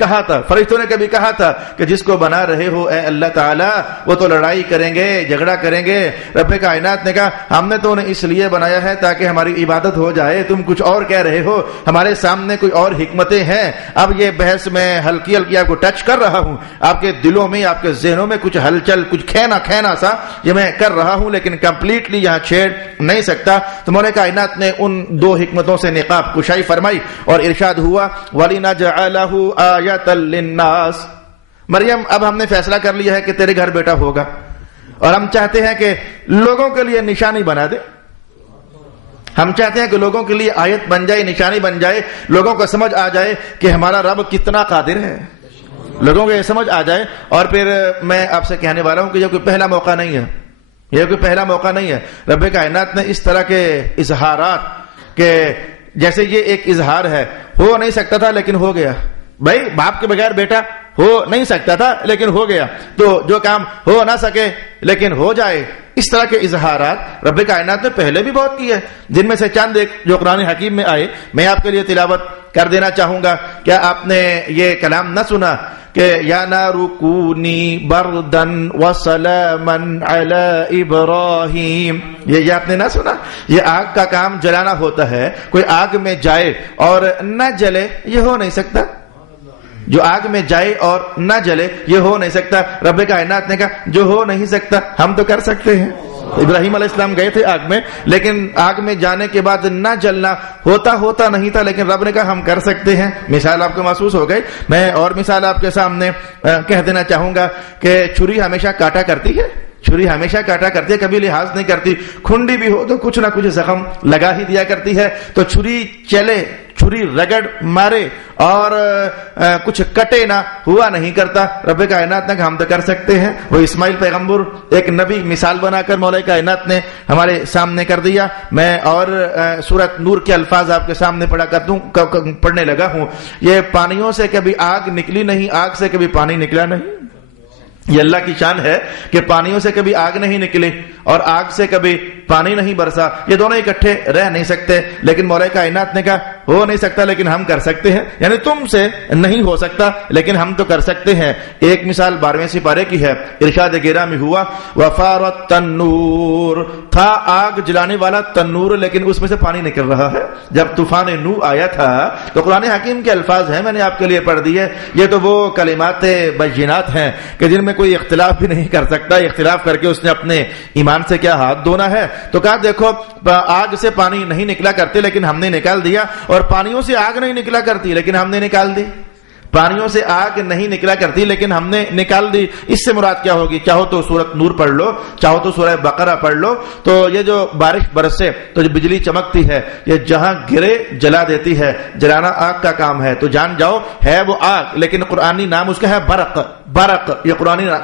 کہا تھا کہ جس کو بنا رہے ہو اے اللہ تعالیٰ وہ تو لڑائی کریں گے, جھگڑا کریں گے. رب کائنات نے کہا ہم نے تو انہیں اس لیے بنایا ہے تاکہ ہماری عبادت ہو جائے. تم کچھ اور کہہ رہے ہو, ہمارے سامنے کوئی اور حکمتیں ہیں. اب یہ بحث میں ہلکی آپ کو ٹچ کر رہا ہوں, آپ کے دلوں میں, آپ کے ذہنوں میں کچھ ہلچل, کچھ کھینا سا یہ میں کر رہا ہوں, لیکن کمپلیٹلی یہاں چھیڑ نہیں سکتا. تو مولا کائنات نے ان 2 حکمتوں سے نقاب کشائی فرمائی اور ارشاد ہوا وَلِنَجْعَلَهُ آیَةً لِلنَّاسِ. مریم اب ہم نے فیصلہ کر لیا ہے کہ تیرے گھر بیٹا ہوگا اور ہم چاہتے ہیں کہ لوگوں کے لیے نشانی بنا دے. ہم چاہتے ہیں کہ لوگوں کے لیے آیت بن جائے, نشانی بن جائے, لوگوں کو سمجھ آ جائے کہ ہمارا رب کتنا قادر ہے, لوگوں کو یہ سمجھ آ جائے. اور پھر میں آپ سے کہنے والا ہوں کہ یہ کوئی پہلا موقع نہیں ہے. رب کائنات نے اس طرح کے اظہارات کہ جیسے یہ ایک اظہار ہے, ہو نہیں سکتا تھا لیکن ہو گیا. بھائی باپ کے بغیر بیٹا ہو نہیں سکتا تھا لیکن ہو گیا, تو جو کام ہو نہ سکے لیکن ہو جائے, اس طرح کے اظہارات رب کائنات نے پہلے بھی بہت کیے, جن میں سے چند ایک جو قرآن حکیم میں آئے میں آپ کے لیے تلاوت کر دینا چاہوں گا. کیا آپ نے یہ کلام نہ سنا کہ یا نار کونی بردن وسلاما علی ابراہیم؟ یہ آپ نے نہ سنا؟ یہ آگ کا کام جلانا ہوتا ہے, کوئی آگ میں جائے اور نہ جلے یہ ہو نہیں سکتا. جو آگ میں جائے اور نہ جلے یہ ہو نہیں سکتا. رب کائنات نے کہا جو ہو نہیں سکتا ہم تو کر سکتے ہیں. ابراہیم علیہ السلام گئے تھے آگ میں, لیکن آگ میں جانے کے بعد نہ جلنا ہوتا نہیں تھا, لیکن رب نے کہا ہم کر سکتے ہیں. مثال آپ کو محسوس ہو گئی. میں اور مثال آپ کے سامنے کہہ دینا چاہوں گا کہ چھری ہمیشہ کاٹا کرتی ہے, کبھی لحاظ نہیں کرتی. کھنڈی بھی ہو تو کچھ نہ کچھ زخم لگا ہی دیا کرتی ہے. تو چھری چلے, چھری رگڑ مارے اور کچھ کٹے نہ ہوا نہیں کرتا. رب کائنات نے ہم تو کر سکتے ہیں. وہ اسماعیل پیغمبر ایک نبی مثال بنا کر مولا کائنات نے ہمارے سامنے کر دیا. میں اور سورۃ نور کے الفاظ آپ کے سامنے پڑھنے لگا ہوں. یہ پانیوں سے کبھی آگ نکلی نہیں, آگ سے کبھی پانی نکلا نہیں. یہ اللہ کی شان ہے کہ پانیوں سے کبھی آگ نہیں نکلی اور آگ سے کبھی پانی نہیں برسا. یہ دونوں اکٹھے رہ نہیں سکتے, لیکن مولا کائنات نے کہا ہو نہیں سکتا لیکن ہم کر سکتے ہیں. یعنی تم سے نہیں ہو سکتا لیکن ہم تو کر سکتے ہیں. ایک مثال 12ویں سپارے کی ہے. ارشاد گرامی ہوا وفارت تنور, تھا آگ جلانے والا تنور لیکن اس میں سے پانی نکل رہا ہے. جب طوفان نو آیا تھا تو قرآن حکیم کے الفاظ ہیں, میں نے آپ کے لیے پڑھ دیے. یہ تو وہ کلمات بینات ہیں کہ جن میں کوئی اختلاف بھی نہیں کر سکتا. اختلاف کر کے اس نے اپنے ایمان سے کیا ہاتھ دھونا ہے. تو کہا دیکھو آگ سے پانی نہیں نکلا کرتے لیکن ہم نے نکال دیا, اور پانیوں سے آگ نہیں نکلا کرتی لیکن ہم نے نکال دی. پانیوں سے آگ نہیں نکلا کرتی لیکن ہم نے نکال دی. اس سے مراد کیا ہوگی؟ چاہو تو سورۃ نور پڑھ لو, چاہو تو سورہ بقرہ پڑھ لو. تو یہ جو بارش برسے تو جو بجلی چمکتی ہے یہ جہاں گرے جلا دیتی ہے. جلانا آگ کا کام ہے. تو جان جاؤ ہے وہ آگ لیکن قرآنی نام اس کا ہے برق. برق، یہ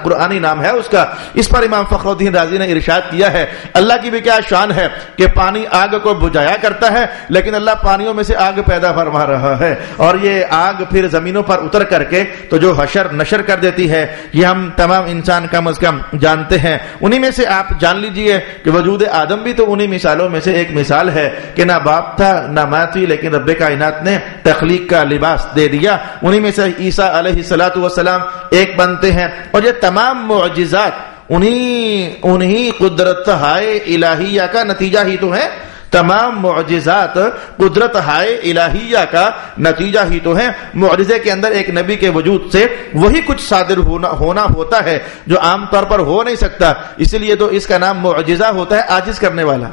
قرآنی نام ہے اس کا. اس پر امام فخر الدین رازی نے ارشاد کیا ہے اللہ کی بھی کیا شان ہے کہ پانی آگ کو بجھایا کرتا ہے، لیکن اللہ پانیوں میں سے آگ پیدا فرما رہا ہے، اور یہ آگ پھر زمینوں پر اتر کر کے تو جو حشر نشر کر دیتی ہے، یہ ہم تمام انسان کم از کم جانتے ہیں. انہی میں سے آپ جان لیجئے کہ وجود آدم بھی تو انہی مثالوں میں سے ایک مثال ہے کہ نہ باپ تھا نہ ماں تھی، لیکن رب کائنات نے تخلیق کا لباس دے دیا. انہی میں سے عیسیٰ علیہ السلام ایک بنتے ہیں، اور یہ تمام معجزات انہی قدرت ہائے الہیہ کا نتیجہ ہی تو ہے. تمام معجزات قدرت ہائے الہیہ کا نتیجہ ہی تو ہے. معجزے کے اندر ایک نبی کے وجود سے وہی کچھ صادر ہونا ہوتا ہے جو عام طور پر ہو نہیں سکتا، اسی لیے تو اس کا نام معجزہ ہوتا ہے، عاجز کرنے والا.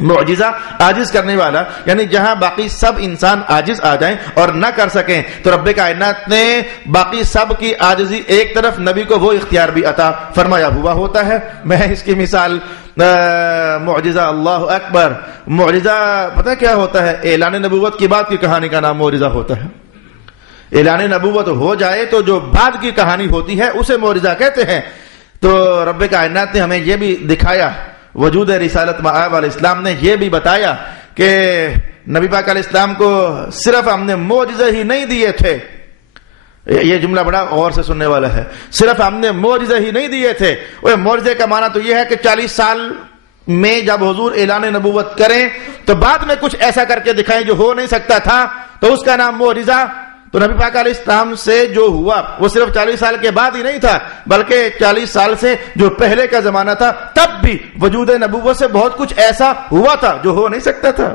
معجزہ عاجز کرنے والا، یعنی جہاں باقی سب انسان عاجز آ جائیں اور نہ کر سکیں تو رب کائنات نے باقی سب کی عاجزی ایک طرف، نبی کو وہ اختیار بھی عطا فرمایا ہوا ہوتا ہے. میں اس کی مثال معجزہ، اللہ اکبر، معجزہ پتہ کیا ہوتا ہے؟ اعلان نبوت کی بعد کی کہانی کا نام معجزہ ہوتا ہے. اعلان نبوت ہو جائے تو جو بعد کی کہانی ہوتی ہے اسے معجزہ کہتے ہیں. تو رب کائنات نے ہمیں یہ بھی دکھایا، وجود رسالت مآب علیہ السلام نے یہ بھی بتایا کہ نبی پاک علیہ السلام کو صرف ہم نے معجزے ہی نہیں دیے تھے. یہ جملہ بڑا غور سے سننے والا ہے. صرف ہم نے معجزے ہی نہیں دیے تھے. وہ معجزے کا معنی تو یہ ہے کہ 40 سال میں جب حضور اعلان نبوت کریں تو بعد میں کچھ ایسا کر کے دکھائیں جو ہو نہیں سکتا تھا، تو اس کا نام معجزہ. تو نبی پاک علیہ السلام سے جو ہوا وہ صرف 40 سال کے بعد ہی نہیں تھا، بلکہ 40 سال سے جو پہلے کا زمانہ تھا تب بھی وجود نبوت سے بہت کچھ ایسا ہوا تھا جو ہو نہیں سکتا تھا.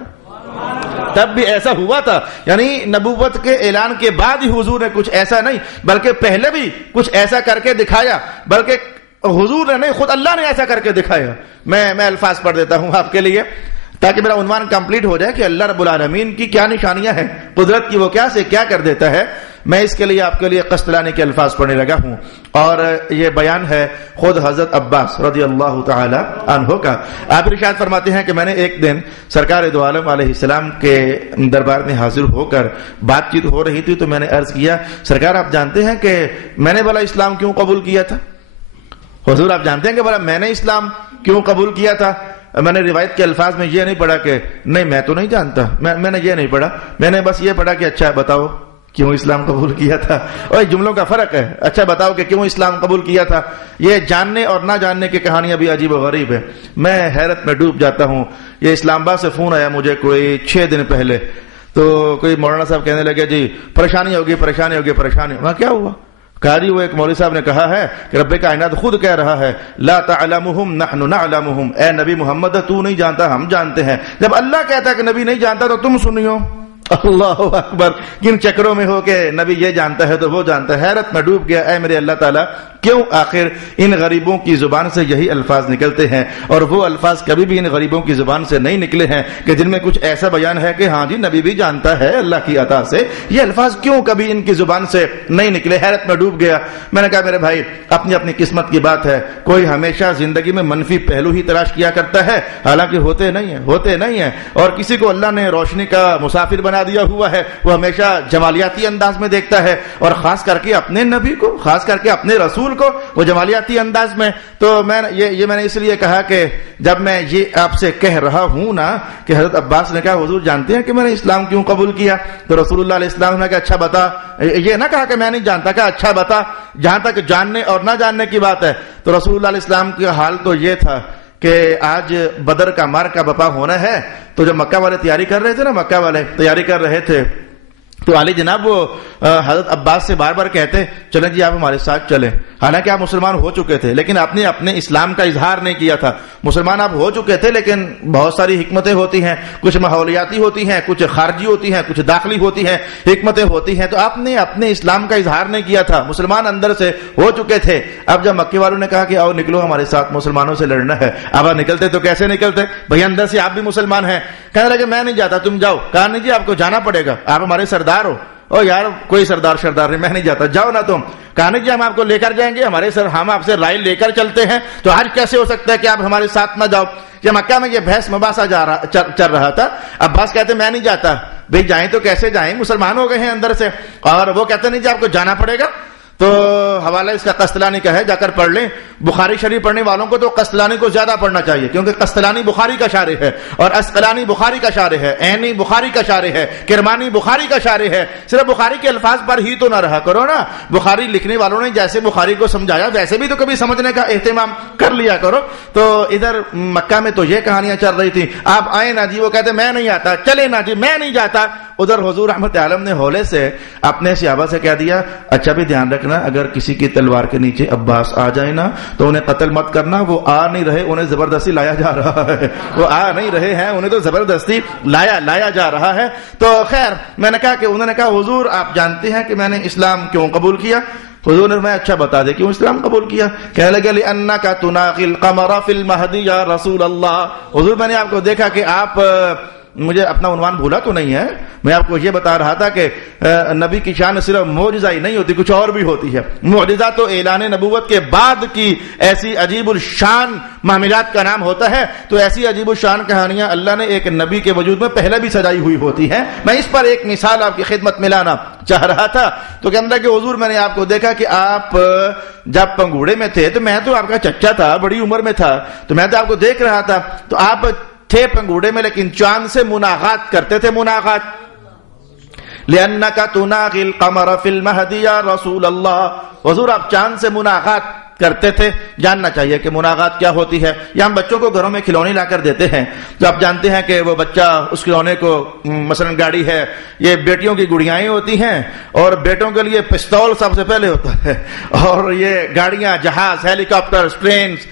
تب بھی ایسا ہوا تھا، یعنی نبوت کے اعلان کے بعد ہی حضور نے کچھ ایسا نہیں بلکہ پہلے بھی کچھ ایسا کر کے دکھایا، بلکہ حضور نے نہیں، خود اللہ نے ایسا کر کے دکھایا. میں الفاظ پڑھ دیتا ہوں آپ کے لیے تاکہ میرا عنوان کمپلیٹ ہو جائے کہ اللہ رب العالمین کی کیا نشانیاں ہیں، قدرت کی وہ کیا سے کیا کر دیتا ہے. میں اس کے لیے آپ کے لیے قسطلانی کے الفاظ پڑھنے لگا ہوں، اور یہ بیان ہے خود حضرت عباس رضی اللہ تعالی عنہ کا. آپ ارشاد فرماتے ہیں کہ میں نے ایک دن سرکار دو عالم علیہ السلام کے دربار میں حاضر ہو کر بات چیت ہو رہی تھی، تو میں نے عرض کیا سرکار آپ جانتے ہیں کہ میں نے بھلا اسلام کیوں قبول کیا تھا؟ حضور آپ جانتے ہیں کہ بھلا میں نے اسلام کیوں قبول کیا تھا؟ میں نے روایت کے الفاظ میں یہ نہیں پڑھا کہ نہیں میں تو نہیں جانتا، میں نے یہ نہیں پڑھا، میں نے بس یہ پڑھا کہ اچھا بتاؤ کیوں اسلام قبول کیا تھا. اور جملوں کا فرق ہے، اچھا بتاؤ کہ کیوں اسلام قبول کیا تھا. یہ جاننے اور نہ جاننے کی کہانیاں بھی عجیب و غریب ہے. میں حیرت میں ڈوب جاتا ہوں. یہ اسلام آباد سے فون آیا مجھے کوئی 6 دن پہلے، تو کوئی مولانا صاحب کہنے لگے جی پریشانی ہوگی. وہاں کیا ہوا؟ کہا جی وہ ایک مولوی صاحب نے کہا ہے کہ رب کائنات خود کہہ رہا ہے لا تعلمہم نحن نعلمہم، اے نبی محمد تو نہیں جانتا ہم جانتے ہیں. جب اللہ کہتا ہے کہ نبی نہیں جانتا تو تم سنیو. اللہ اکبر، کن چکروں میں ہو کہ نبی یہ جانتا ہے تو وہ جانتا ہے. حیرت میں ڈوب گیا. اے میرے اللہ تعالیٰ کیوں آخر ان غریبوں کی زبان سے یہی الفاظ نکلتے ہیں اور وہ الفاظ کبھی بھی ان غریبوں کی زبان سے نہیں نکلے ہیں کہ جن میں کچھ ایسا بیان ہے کہ ہاں جی نبی بھی جانتا ہے اللہ کی عطا سے. یہ الفاظ کیوں کبھی ان کی زبان سے نہیں نکلے؟ حیرت میں ڈوب گیا. میں نے کہا میرے بھائی اپنی اپنی قسمت کی بات ہے، کوئی ہمیشہ زندگی میں منفی پہلو ہی تلاش کیا کرتا ہے، حالانکہ ہوتے نہیں ہیں. اور کسی کو اللہ نے روشنی کا مسافر بنا دیا ہوا ہے، وہ ہمیشہ جمالیاتی انداز میں دیکھتا ہے، اور خاص کر کے اپنے نبی کو، خاص کر کے اپنے رسول کو وہ جمالیاتی انداز میں. تو میں نے اس لیے کہا کہ جب میں یہ آپ سے کہہ رہا ہوں نا کہ حضرت عباس نے کہا حضور جانتے ہیں کہ میں نے اسلام کیوں قبول کیا؟ تو رسول اللہ علیہ السلام نے کہا اچھا بتا. یہ نہ کہا کہ میں نہیں جانتا، کہا اچھا بتا. جہاں تک جاننے اور نہ جاننے کی بات ہے تو رسول اللہ علیہ السلام کا حال تو یہ تھا کہ آج بدر کا معرکہ بپا ہونا ہے. تو جب مکہ والے تیاری کر رہے تھے تو علی جناب وہ حضرت عباس سے بار بار کہتے چلیں جی آپ ہمارے ساتھ چلیں. حالانکہ آپ مسلمان ہو چکے تھے لیکن آپ نے اپنے اسلام کا اظہار نہیں کیا تھا. مسلمان آپ ہو چکے تھے لیکن بہت ساری حکمتیں ہوتی ہیں، کچھ ماحولیاتی ہوتی ہیں، کچھ خارجی ہوتی ہیں، کچھ داخلی ہوتی ہیں، حکمتیں ہوتی ہیں. تو آپ نے اپنے اسلام کا اظہار نہیں کیا تھا، مسلمان اندر سے ہو چکے تھے. اب جب مکے والوں نے کہا کہ آؤ نکلو ہمارے ساتھ مسلمانوں سے لڑنا ہے، اب آپ نکلتے تو کیسے نکلتے بھائی؟ اندر سے آپ بھی مسلمان ہیں. کہنے لگے میں نہیں جاتا تم جاؤ. کہا نہیں جی آپ کو جانا پڑے گا، آپ ہمارے سردار ہو. او یار کوئی سردار نہیں، میں نہیں جاتا، جاؤ نا تم. کہا نہیں جی ہم آپ کو لے کر جائیں گے، ہم آپ سے رائے لے کر چلتے ہیں. تو آج کیسے ہو سکتا ہے کہ آپ ہمارے ساتھ نہ جاؤ؟ جب مکہ میں یہ بحث مباحثہ چل رہا تھا، عباس کہتے میں نہیں جاتا. بھئی جائیں تو کیسے جائیں، مسلمان ہو گئے ہیں اندر سے. اور وہ کہتے نہیں جی آپ کو جانا پڑے گا. تو حوالہ اس کا قسطلانی کا ہے، جا کر پڑھ لیں۔ بخاری شریف پڑھنے والوں کو تو قسطلانی کو زیادہ پڑھنا چاہیے، کیونکہ قسطلانی بخاری کا شارح ہے، اور اسقلانی بخاری کا شارح ہے، عینی بخاری کا شارح ہے، کرمانی بخاری کا شارح ہے۔ صرف بخاری کے الفاظ پر ہی تو نہ رہا کرو نا، بخاری لکھنے والوں نے جیسے بخاری کو سمجھایا ویسے بھی تو کبھی سمجھنے کا اہتمام کر لیا کرو۔ تو ادھر مکہ میں تو یہ کہانیاں چل رہی تھی، آپ آئے نا جی، وہ کہتے میں نہیں آتا، چلے نا جی میں نہیں جاتا۔ ادھر حضور رحمت عالم نے ہولے سے اپنے صحابہ سے کہہ دیا، اچھا بھی دھیان رکھنا، اگر کسی کی تلوار کے نیچے عباس آ جائے نا تو انہیں قتل مت کرنا، وہ آ نہیں رہے، انہیں زبردستی لایا جا رہا ہے، وہ آ نہیں رہے ہیں، انہیں تو زبردستی لایا جا رہا ہے۔ تو خیر میں نے کہا کہ انہوں نے کہا حضور آپ جانتے ہیں کہ میں نے اسلام کیوں قبول کیا؟ حضور نے میں اچھا بتا دے کیوں اسلام قبول کیا؟ کہنے لگے لِأَنَّكَ تُنَاقِي الْقَمَرَ فِي الْمَهْدِ يَا رسول اللہ۔ حضور میں نے آپ کو دیکھا کہ آپ، مجھے اپنا عنوان بھولا تو نہیں ہے، میں آپ کو یہ بتا رہا تھا کہ نبی کی شان صرف معجزہ ہی نہیں ہوتی، کچھ اور بھی ہوتی ہے۔ معجزہ تو اعلان نبوت کے بعد کی ایسی عجیب الشان معاملات کا نام ہوتا ہے، تو ایسی عجیب الشان کہانیاں اللہ نے ایک نبی کے وجود میں پہلے بھی سجائی ہوئی ہوتی ہیں۔ میں اس پر ایک مثال آپ کی خدمت میں لانا چاہ رہا تھا۔ تو کہنے لگے حضور میں نے آپ کو دیکھا کہ آپ جب پنگوڑے میں تھے تو میں تو آپ کا چچا تھا، بڑی عمر میں تھا، تو میں تو آپ کو دیکھ رہا تھا، تو آپ تھے پنگوڑے میں لیکن چاند سے مناغات کرتے تھے، مناغات۔ لِأَنَّكَ تُنَاغِي الْقَمَرَ فِي الْمَهْدِ يَا رسول اللہ، حضور آپ چاند سے مناغات کرتے تھے۔ جاننا چاہیے کہ مناغات کیا ہوتی ہے۔ یا ہم بچوں کو گھروں میں کھلونے لا کر دیتے ہیں، تو آپ جانتے ہیں کہ وہ بچہ اس کھلونے کو، مثلا گاڑی ہے، یہ بیٹیوں کی گڑیاں ہوتی ہیں، اور بیٹوں کے لیے پستول سب سے پہلے ہوتا ہے، اور یہ گاڑیاں، جہاز، ہیلی کاپٹر، ٹرینز،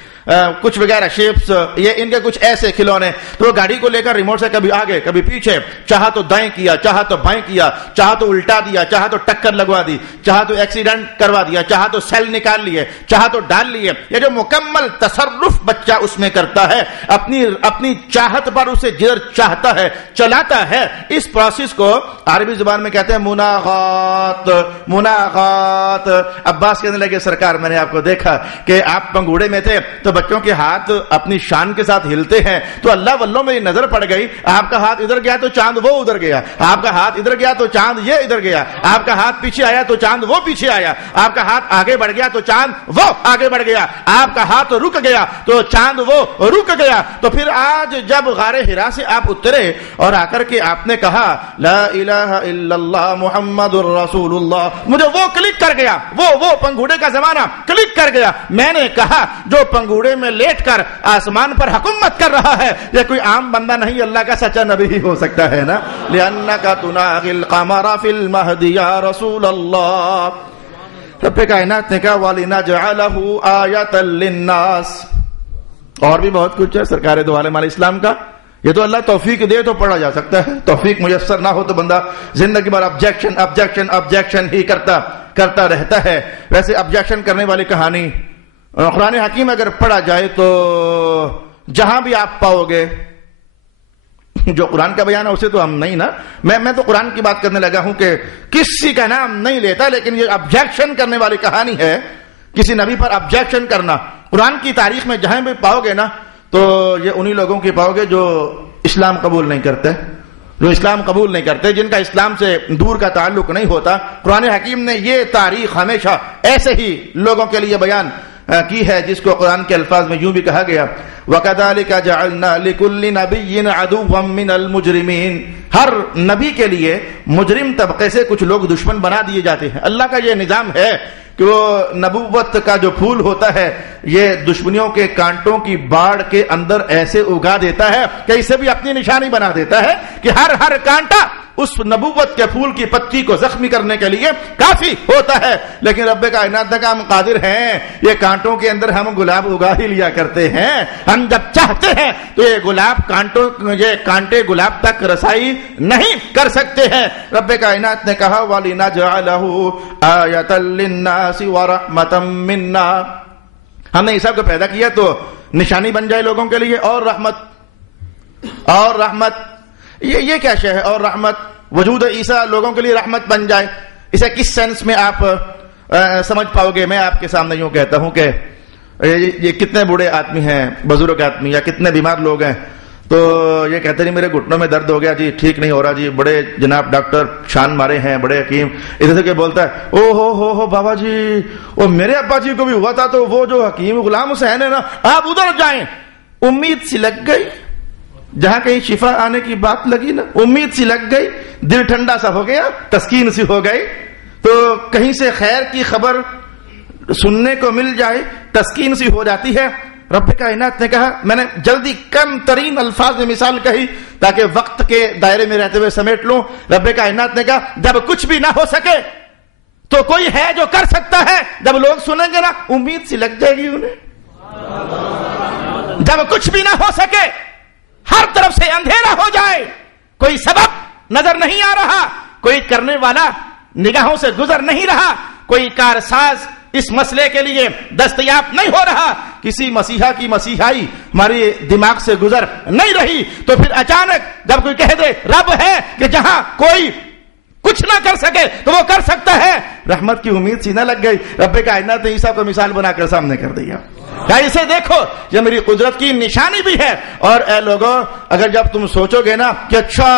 کچھ وغیرہ شیپس، یہ ان کے کچھ ایسے کھلونے۔ تو وہ گاڑی کو لے کر ریموٹ سے کبھی آگے کبھی پیچھے، چاہا تو دائیں کیا، چاہا تو بائیں کیا، چاہا تو الٹا دیا، چاہا تو ٹکر لگوا دی، چاہا تو ایکسیڈنٹ کروا دیا، چاہا تو سیل نکال لیے، چاہا تو ڈال لیے۔ یہ جو مکمل تصرف بچہ اس میں کرتا ہے، اپنی چاہت پر اسے جدھر چاہتا ہے چلاتا ہے، اس پروسیس کو عربی زبان میں کہتے ہیں مناغات۔ مناغات۔ عباس کہنے لگے سرکار میں نے آپ کو دیکھا کہ آپ پنگوڑے میں تھے تو بچوں کے ہاتھ اپنی شان کے ساتھ ہلتے ہیں، تو اللہ واللہ میری نظر پڑ گئی، آپ کا ہاتھ ادھر گیا تو چاند وہ ادھر گیا، آپ کا ہاتھ ادھر گیا تو چاند یہ ادھر گیا، آپ کا ہاتھ پیچھے آیا تو چاند وہ پیچھے آیا، آپ کا ہاتھ آگے بڑھ گیا تو چاند وہ آگے بڑھ گیا، آپ کا ہاتھ رک گیا تو چاند وہ رک گیا۔ تو پھر آج جب غار حرا سے آپ اترے اور آ کر کے آپ نے کہا لا الہ الا اللہ محمد الرسول اللہ، مجھے وہ کلک کر گیا، وہ پنگوڑے کا زمانہ کلک کر گیا۔ میں نے کہا جو پنگوڑے میں لیٹ کر آسمان پر حکومت کر رہا ہے یہ کوئی عام بندہ نہیں، اللہ کا سچا نبی ہی ہو سکتا ہے نا۔ لِأَنَّكَ تُنَاغِي الْقَمَرَ فِي الْمَهْدِ يَا رسول اللہ۔ رب کائنات نے کہا وَلِنَجْعَلَهُ آیَةً لِلنَّاسِ، اور بھی بہت کچھ ہے سرکار دو عالم علیہ السلام کا۔ یہ تو اللہ توفیق دے تو پڑھا جا سکتا ہے، توفیق میسر نہ ہو تو بندہ زندگی بھر آبجیکشن ہی کرتا رہتا ہے۔ ویسے آبجیکشن کرنے والی کہانی قرآن حکیم اگر پڑھا جائے تو جہاں بھی آپ پاؤ گے، جو قرآن کا بیان ہے اسے تو ہم نہیں نا، میں تو قرآن کی بات کرنے لگا ہوں کہ کسی کا نام نہیں لیتا، لیکن یہ آبجیکشن کرنے والی کہانی ہے، کسی نبی پر آبجیکشن کرنا۔ قرآن کی تاریخ میں جہاں بھی پاؤ گے نا تو یہ انہی لوگوں کی پاؤ گے جو اسلام قبول نہیں کرتے، جن کا اسلام سے دور کا تعلق نہیں ہوتا۔ قرآن حکیم نے یہ تاریخ ہمیشہ ایسے ہی لوگوں کے لیے بیان کی ہے، جس کو قرآن کے الفاظ میں یوں بھی کہا گیا وَكَذَلِكَ جَعَلْنَا لِكُلِّ نَبِيٍّ عَدُوًّا مِّنَ الْمُجْرِمِينَ، ہر نبی کے لیے مجرم طبقے سے کچھ لوگ دشمن بنا دیے جاتے ہیں۔ اللہ کا یہ نظام ہے کہ وہ نبوت کا جو پھول ہوتا ہے یہ دشمنیوں کے کانٹوں کی باڑ کے اندر ایسے اگا دیتا ہے کہ اسے بھی اپنی نشانی بنا دیتا ہے کہ ہر کانٹا اس نبوت کے پھول کی پتی کو زخمی کرنے کے لیے کافی ہوتا ہے۔ لیکن رب کائنات کا ہم قادر ہیں، یہ کانٹوں کے اندر ہم گلاب اگا ہی لیا کرتے ہیں، ہم جب چاہتے ہیں تو یہ کانٹے گلاب تک رسائی نہیں کر سکتے ہیں۔ رب کائنات نے کہا وَلِنَجْعَلَهُ آیَةً لِلنَّاسِ وَرَحْمَةً مِنَّا، ہم نے عیسیٰ کو پیدا کیا تو نشانی بن جائے لوگوں کے لیے، اور رحمت یہ کیا شے ہے؟ اور رحمت، وجود عیسیٰ لوگوں کے لیے رحمت بن جائے، اسے کس سینس میں آپ سمجھ پاؤ گے؟ میں آپ کے سامنے یوں کہتا ہوں کہ یہ کتنے بوڑھے آدمی ہیں، بزرگ آدمی، یا کتنے بیمار لوگ ہیں، تو یہ کہتے نہیں میرے گھٹنوں میں درد ہو گیا جی، ٹھیک نہیں ہو رہا جی، بڑے جناب ڈاکٹر شان مارے ہیں، بڑے حکیم، ادھر سے کہ بولتا ہے او ہو بابا جی، وہ میرے ابا جی کو بھی ہوا تھا، تو وہ جو حکیم غلام حسین ہے نا، آپ ادھر جائیں. امید سی لگ گئی، جہاں کہیں شفا آنے کی بات لگی نا، امید سی لگ گئی، دل ٹھنڈا سا ہو گیا، تسکین سی ہو گئی. تو کہیں سے خیر کی خبر سننے کو مل جائے، تسکین سی ہو جاتی ہے. رب کائنات نے کہا، میں نے جلدی کم ترین الفاظ میں مثال کہی تاکہ وقت کے دائرے میں رہتے ہوئے سمیٹ لوں. رب کائنات نے کہا جب کچھ بھی نہ ہو سکے تو کوئی ہے جو کر سکتا ہے. جب لوگ سنیں گے نا امید سی لگ جائے گی انہیں. جب کچھ بھی نہ ہو سکے، ہر طرف سے اندھیرا ہو جائے، کوئی سبب نظر نہیں آ رہا، کوئی کرنے والا نگاہوں سے گزر نہیں رہا، کوئی کارساز اس مسئلے کے لیے دستیاب نہیں ہو رہا، کسی مسیحا کی مسیحائی ہماری دماغ سے گزر نہیں رہی، تو پھر اچانک جب کوئی کہہ دے رب ہے کہ جہاں کوئی کچھ نہ کر سکے تو وہ کر سکتا ہے، رحمت کی امید سی نہ لگ گئی. رب کائنات نے عیسیٰ کو مثال بنا کر سامنے کر دیا. کیا اسے دیکھو یہ میری قدرت کی نشانی بھی ہے. اور اے لوگوں، اگر جب تم سوچو گے نا کہ اچھا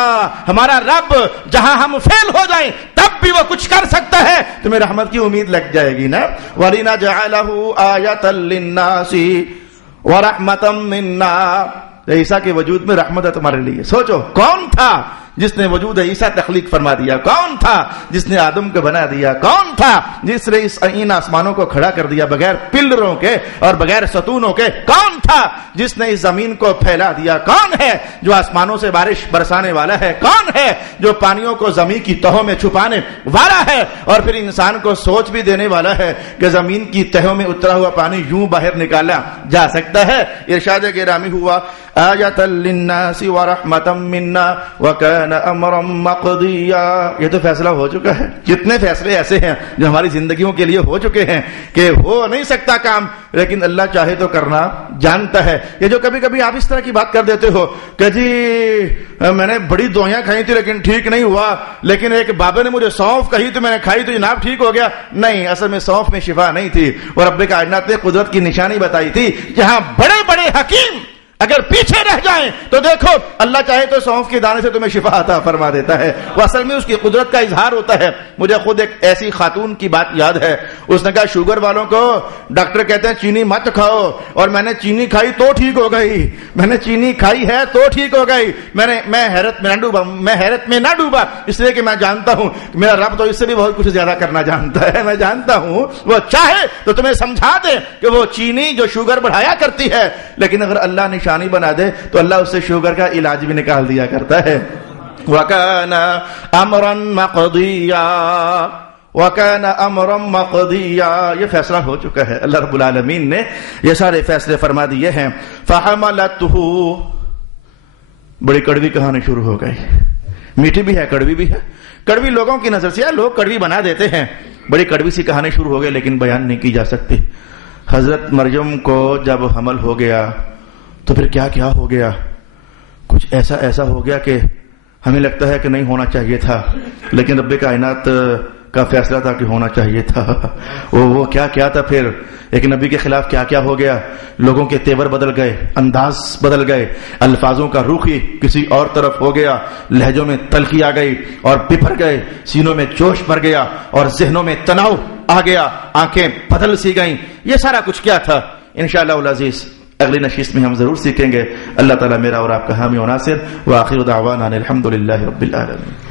ہمارا رب جہاں ہم فیل ہو جائیں تب بھی وہ کچھ کر سکتا ہے، تمہیں رحمت کی امید لگ جائے گی نا. وَلِنَجْعَلَهُ آیَةً لِلنَّاسِ وَرَحْمَةً مِنَّا. عیسیٰ کے وجود میں رحمت ہے تمہارے لیے. سوچو کون تھا جس نے وجود عیسیٰ تخلیق فرما دیا؟ کون تھا جس نے آدم کو بنا دیا؟ کون تھا جس نے ان آسمانوں کو کھڑا کر دیا بغیر پلروں کے اور بغیر ستونوں کے؟ کون تھا جس نے اس زمین کو پھیلا دیا؟ کون ہے جو آسمانوں سے بارش برسانے والا ہے؟ کون ہے جو پانیوں کو زمین کی تہوں میں چھپانے والا ہے اور پھر انسان کو سوچ بھی دینے والا ہے کہ زمین کی تہوں میں اترا ہوا پانی یوں باہر نکالا جا سکتا ہے؟ ارشاد گرامی ہوا آیۃ للناس ورحمۃ منا وکان امرا مقضیا. یہ تو فیصلہ ہو چکا ہے. کتنے فیصلے ایسے ہیں جو ہماری زندگیوں کے لیے ہو چکے ہیں کہ ہو نہیں سکتا کام، لیکن اللہ چاہے تو کرنا جانتا ہے. یہ جو کبھی کبھی آپ اس طرح کی بات کر دیتے ہو کہ جی میں نے بڑی دوائیاں کھائی تھی لیکن ٹھیک نہیں ہوا، لیکن ایک بابا نے مجھے سونف کہی تو میں نے کھائی تو جناب ٹھیک ہو گیا. نہیں، اصل میں سونف میں شفا نہیں تھی. اور رب کائنات نے قدرت کی نشانی بتائی تھی، جہاں بڑے بڑے حکیم اگر پیچھے رہ جائیں تو دیکھو اللہ چاہے تو سونف کے دانے سے تمہیں شفا عطا فرما دیتا ہے. وہ اصل میں اس کی قدرت کا اظہار ہوتا ہے. مجھے خود ایک ایسی خاتون کی بات یاد ہے. اس نے کہا شوگر والوں کو ڈاکٹر کہتے ہیں چینی مت کھاؤ، اور میں نے چینی کھائی تو ٹھیک ہو گئی. میں نے چینی کھائی ہے تو ٹھیک ہو گئی. میں حیرت میں نہ ڈوبا اس لیے کہ میں جانتا ہوں کہ میرا رب تو اس سے بھی بہت کچھ زیادہ کرنا جانتا ہے. میں جانتا ہوں وہ چاہے تو تمہیں سمجھا دے کہ وہ چینی جو شوگر بڑھایا کرتی ہے، لیکن اگر اللہ نشانی بنا دے تو اللہ اس سے شوگر کا علاج بھی نکال دیا کرتا ہے. وَكَانَ أَمْرًا مَقْضِيًّا وَكَانَ أَمْرًا مَقْضِيًّا. یہ فیصلہ ہو چکا ہے. اللہ رب العالمین نے یہ سارے فیصلے فرما دیے ہیں. فَحَمَلَتْهُ. بڑی کڑوی کہانی شروع ہو گئی. میٹھی بھی ہے، کڑوی بھی ہے. کڑوی لوگوں کی نظر سے لوگ کڑوی بنا دیتے ہیں. بڑی کڑوی سی کہانی شروع ہو گئی لیکن بیان نہیں کی جا سکتی. حضرت مریم کو جب حمل ہو گیا تو پھر کیا کیا ہو گیا؟ کچھ ایسا ہو گیا کہ ہمیں لگتا ہے کہ نہیں ہونا چاہیے تھا، لیکن رب کائنات کا فیصلہ تھا کہ ہونا چاہیے تھا. وہ کیا تھا پھر؟ ایک نبی کے خلاف کیا ہو گیا؟ لوگوں کے تیور بدل گئے، انداز بدل گئے، الفاظوں کا رخ ہی کسی اور طرف ہو گیا، لہجوں میں تلخی آ گئی اور بپھر گئے، سینوں میں جوش بھر گیا اور ذہنوں میں تناؤ آ گیا، آنکھیں بدل سی گئیں. یہ سارا کچھ کیا تھا؟ انشاءاللہ العزیز اگلی نشست میں ہم ضرور سیکھیں گے. اللہ تعالیٰ میرا اور آپ کا حامی و ناصر. وآخر دعوانا الحمدللہ رب العالمین.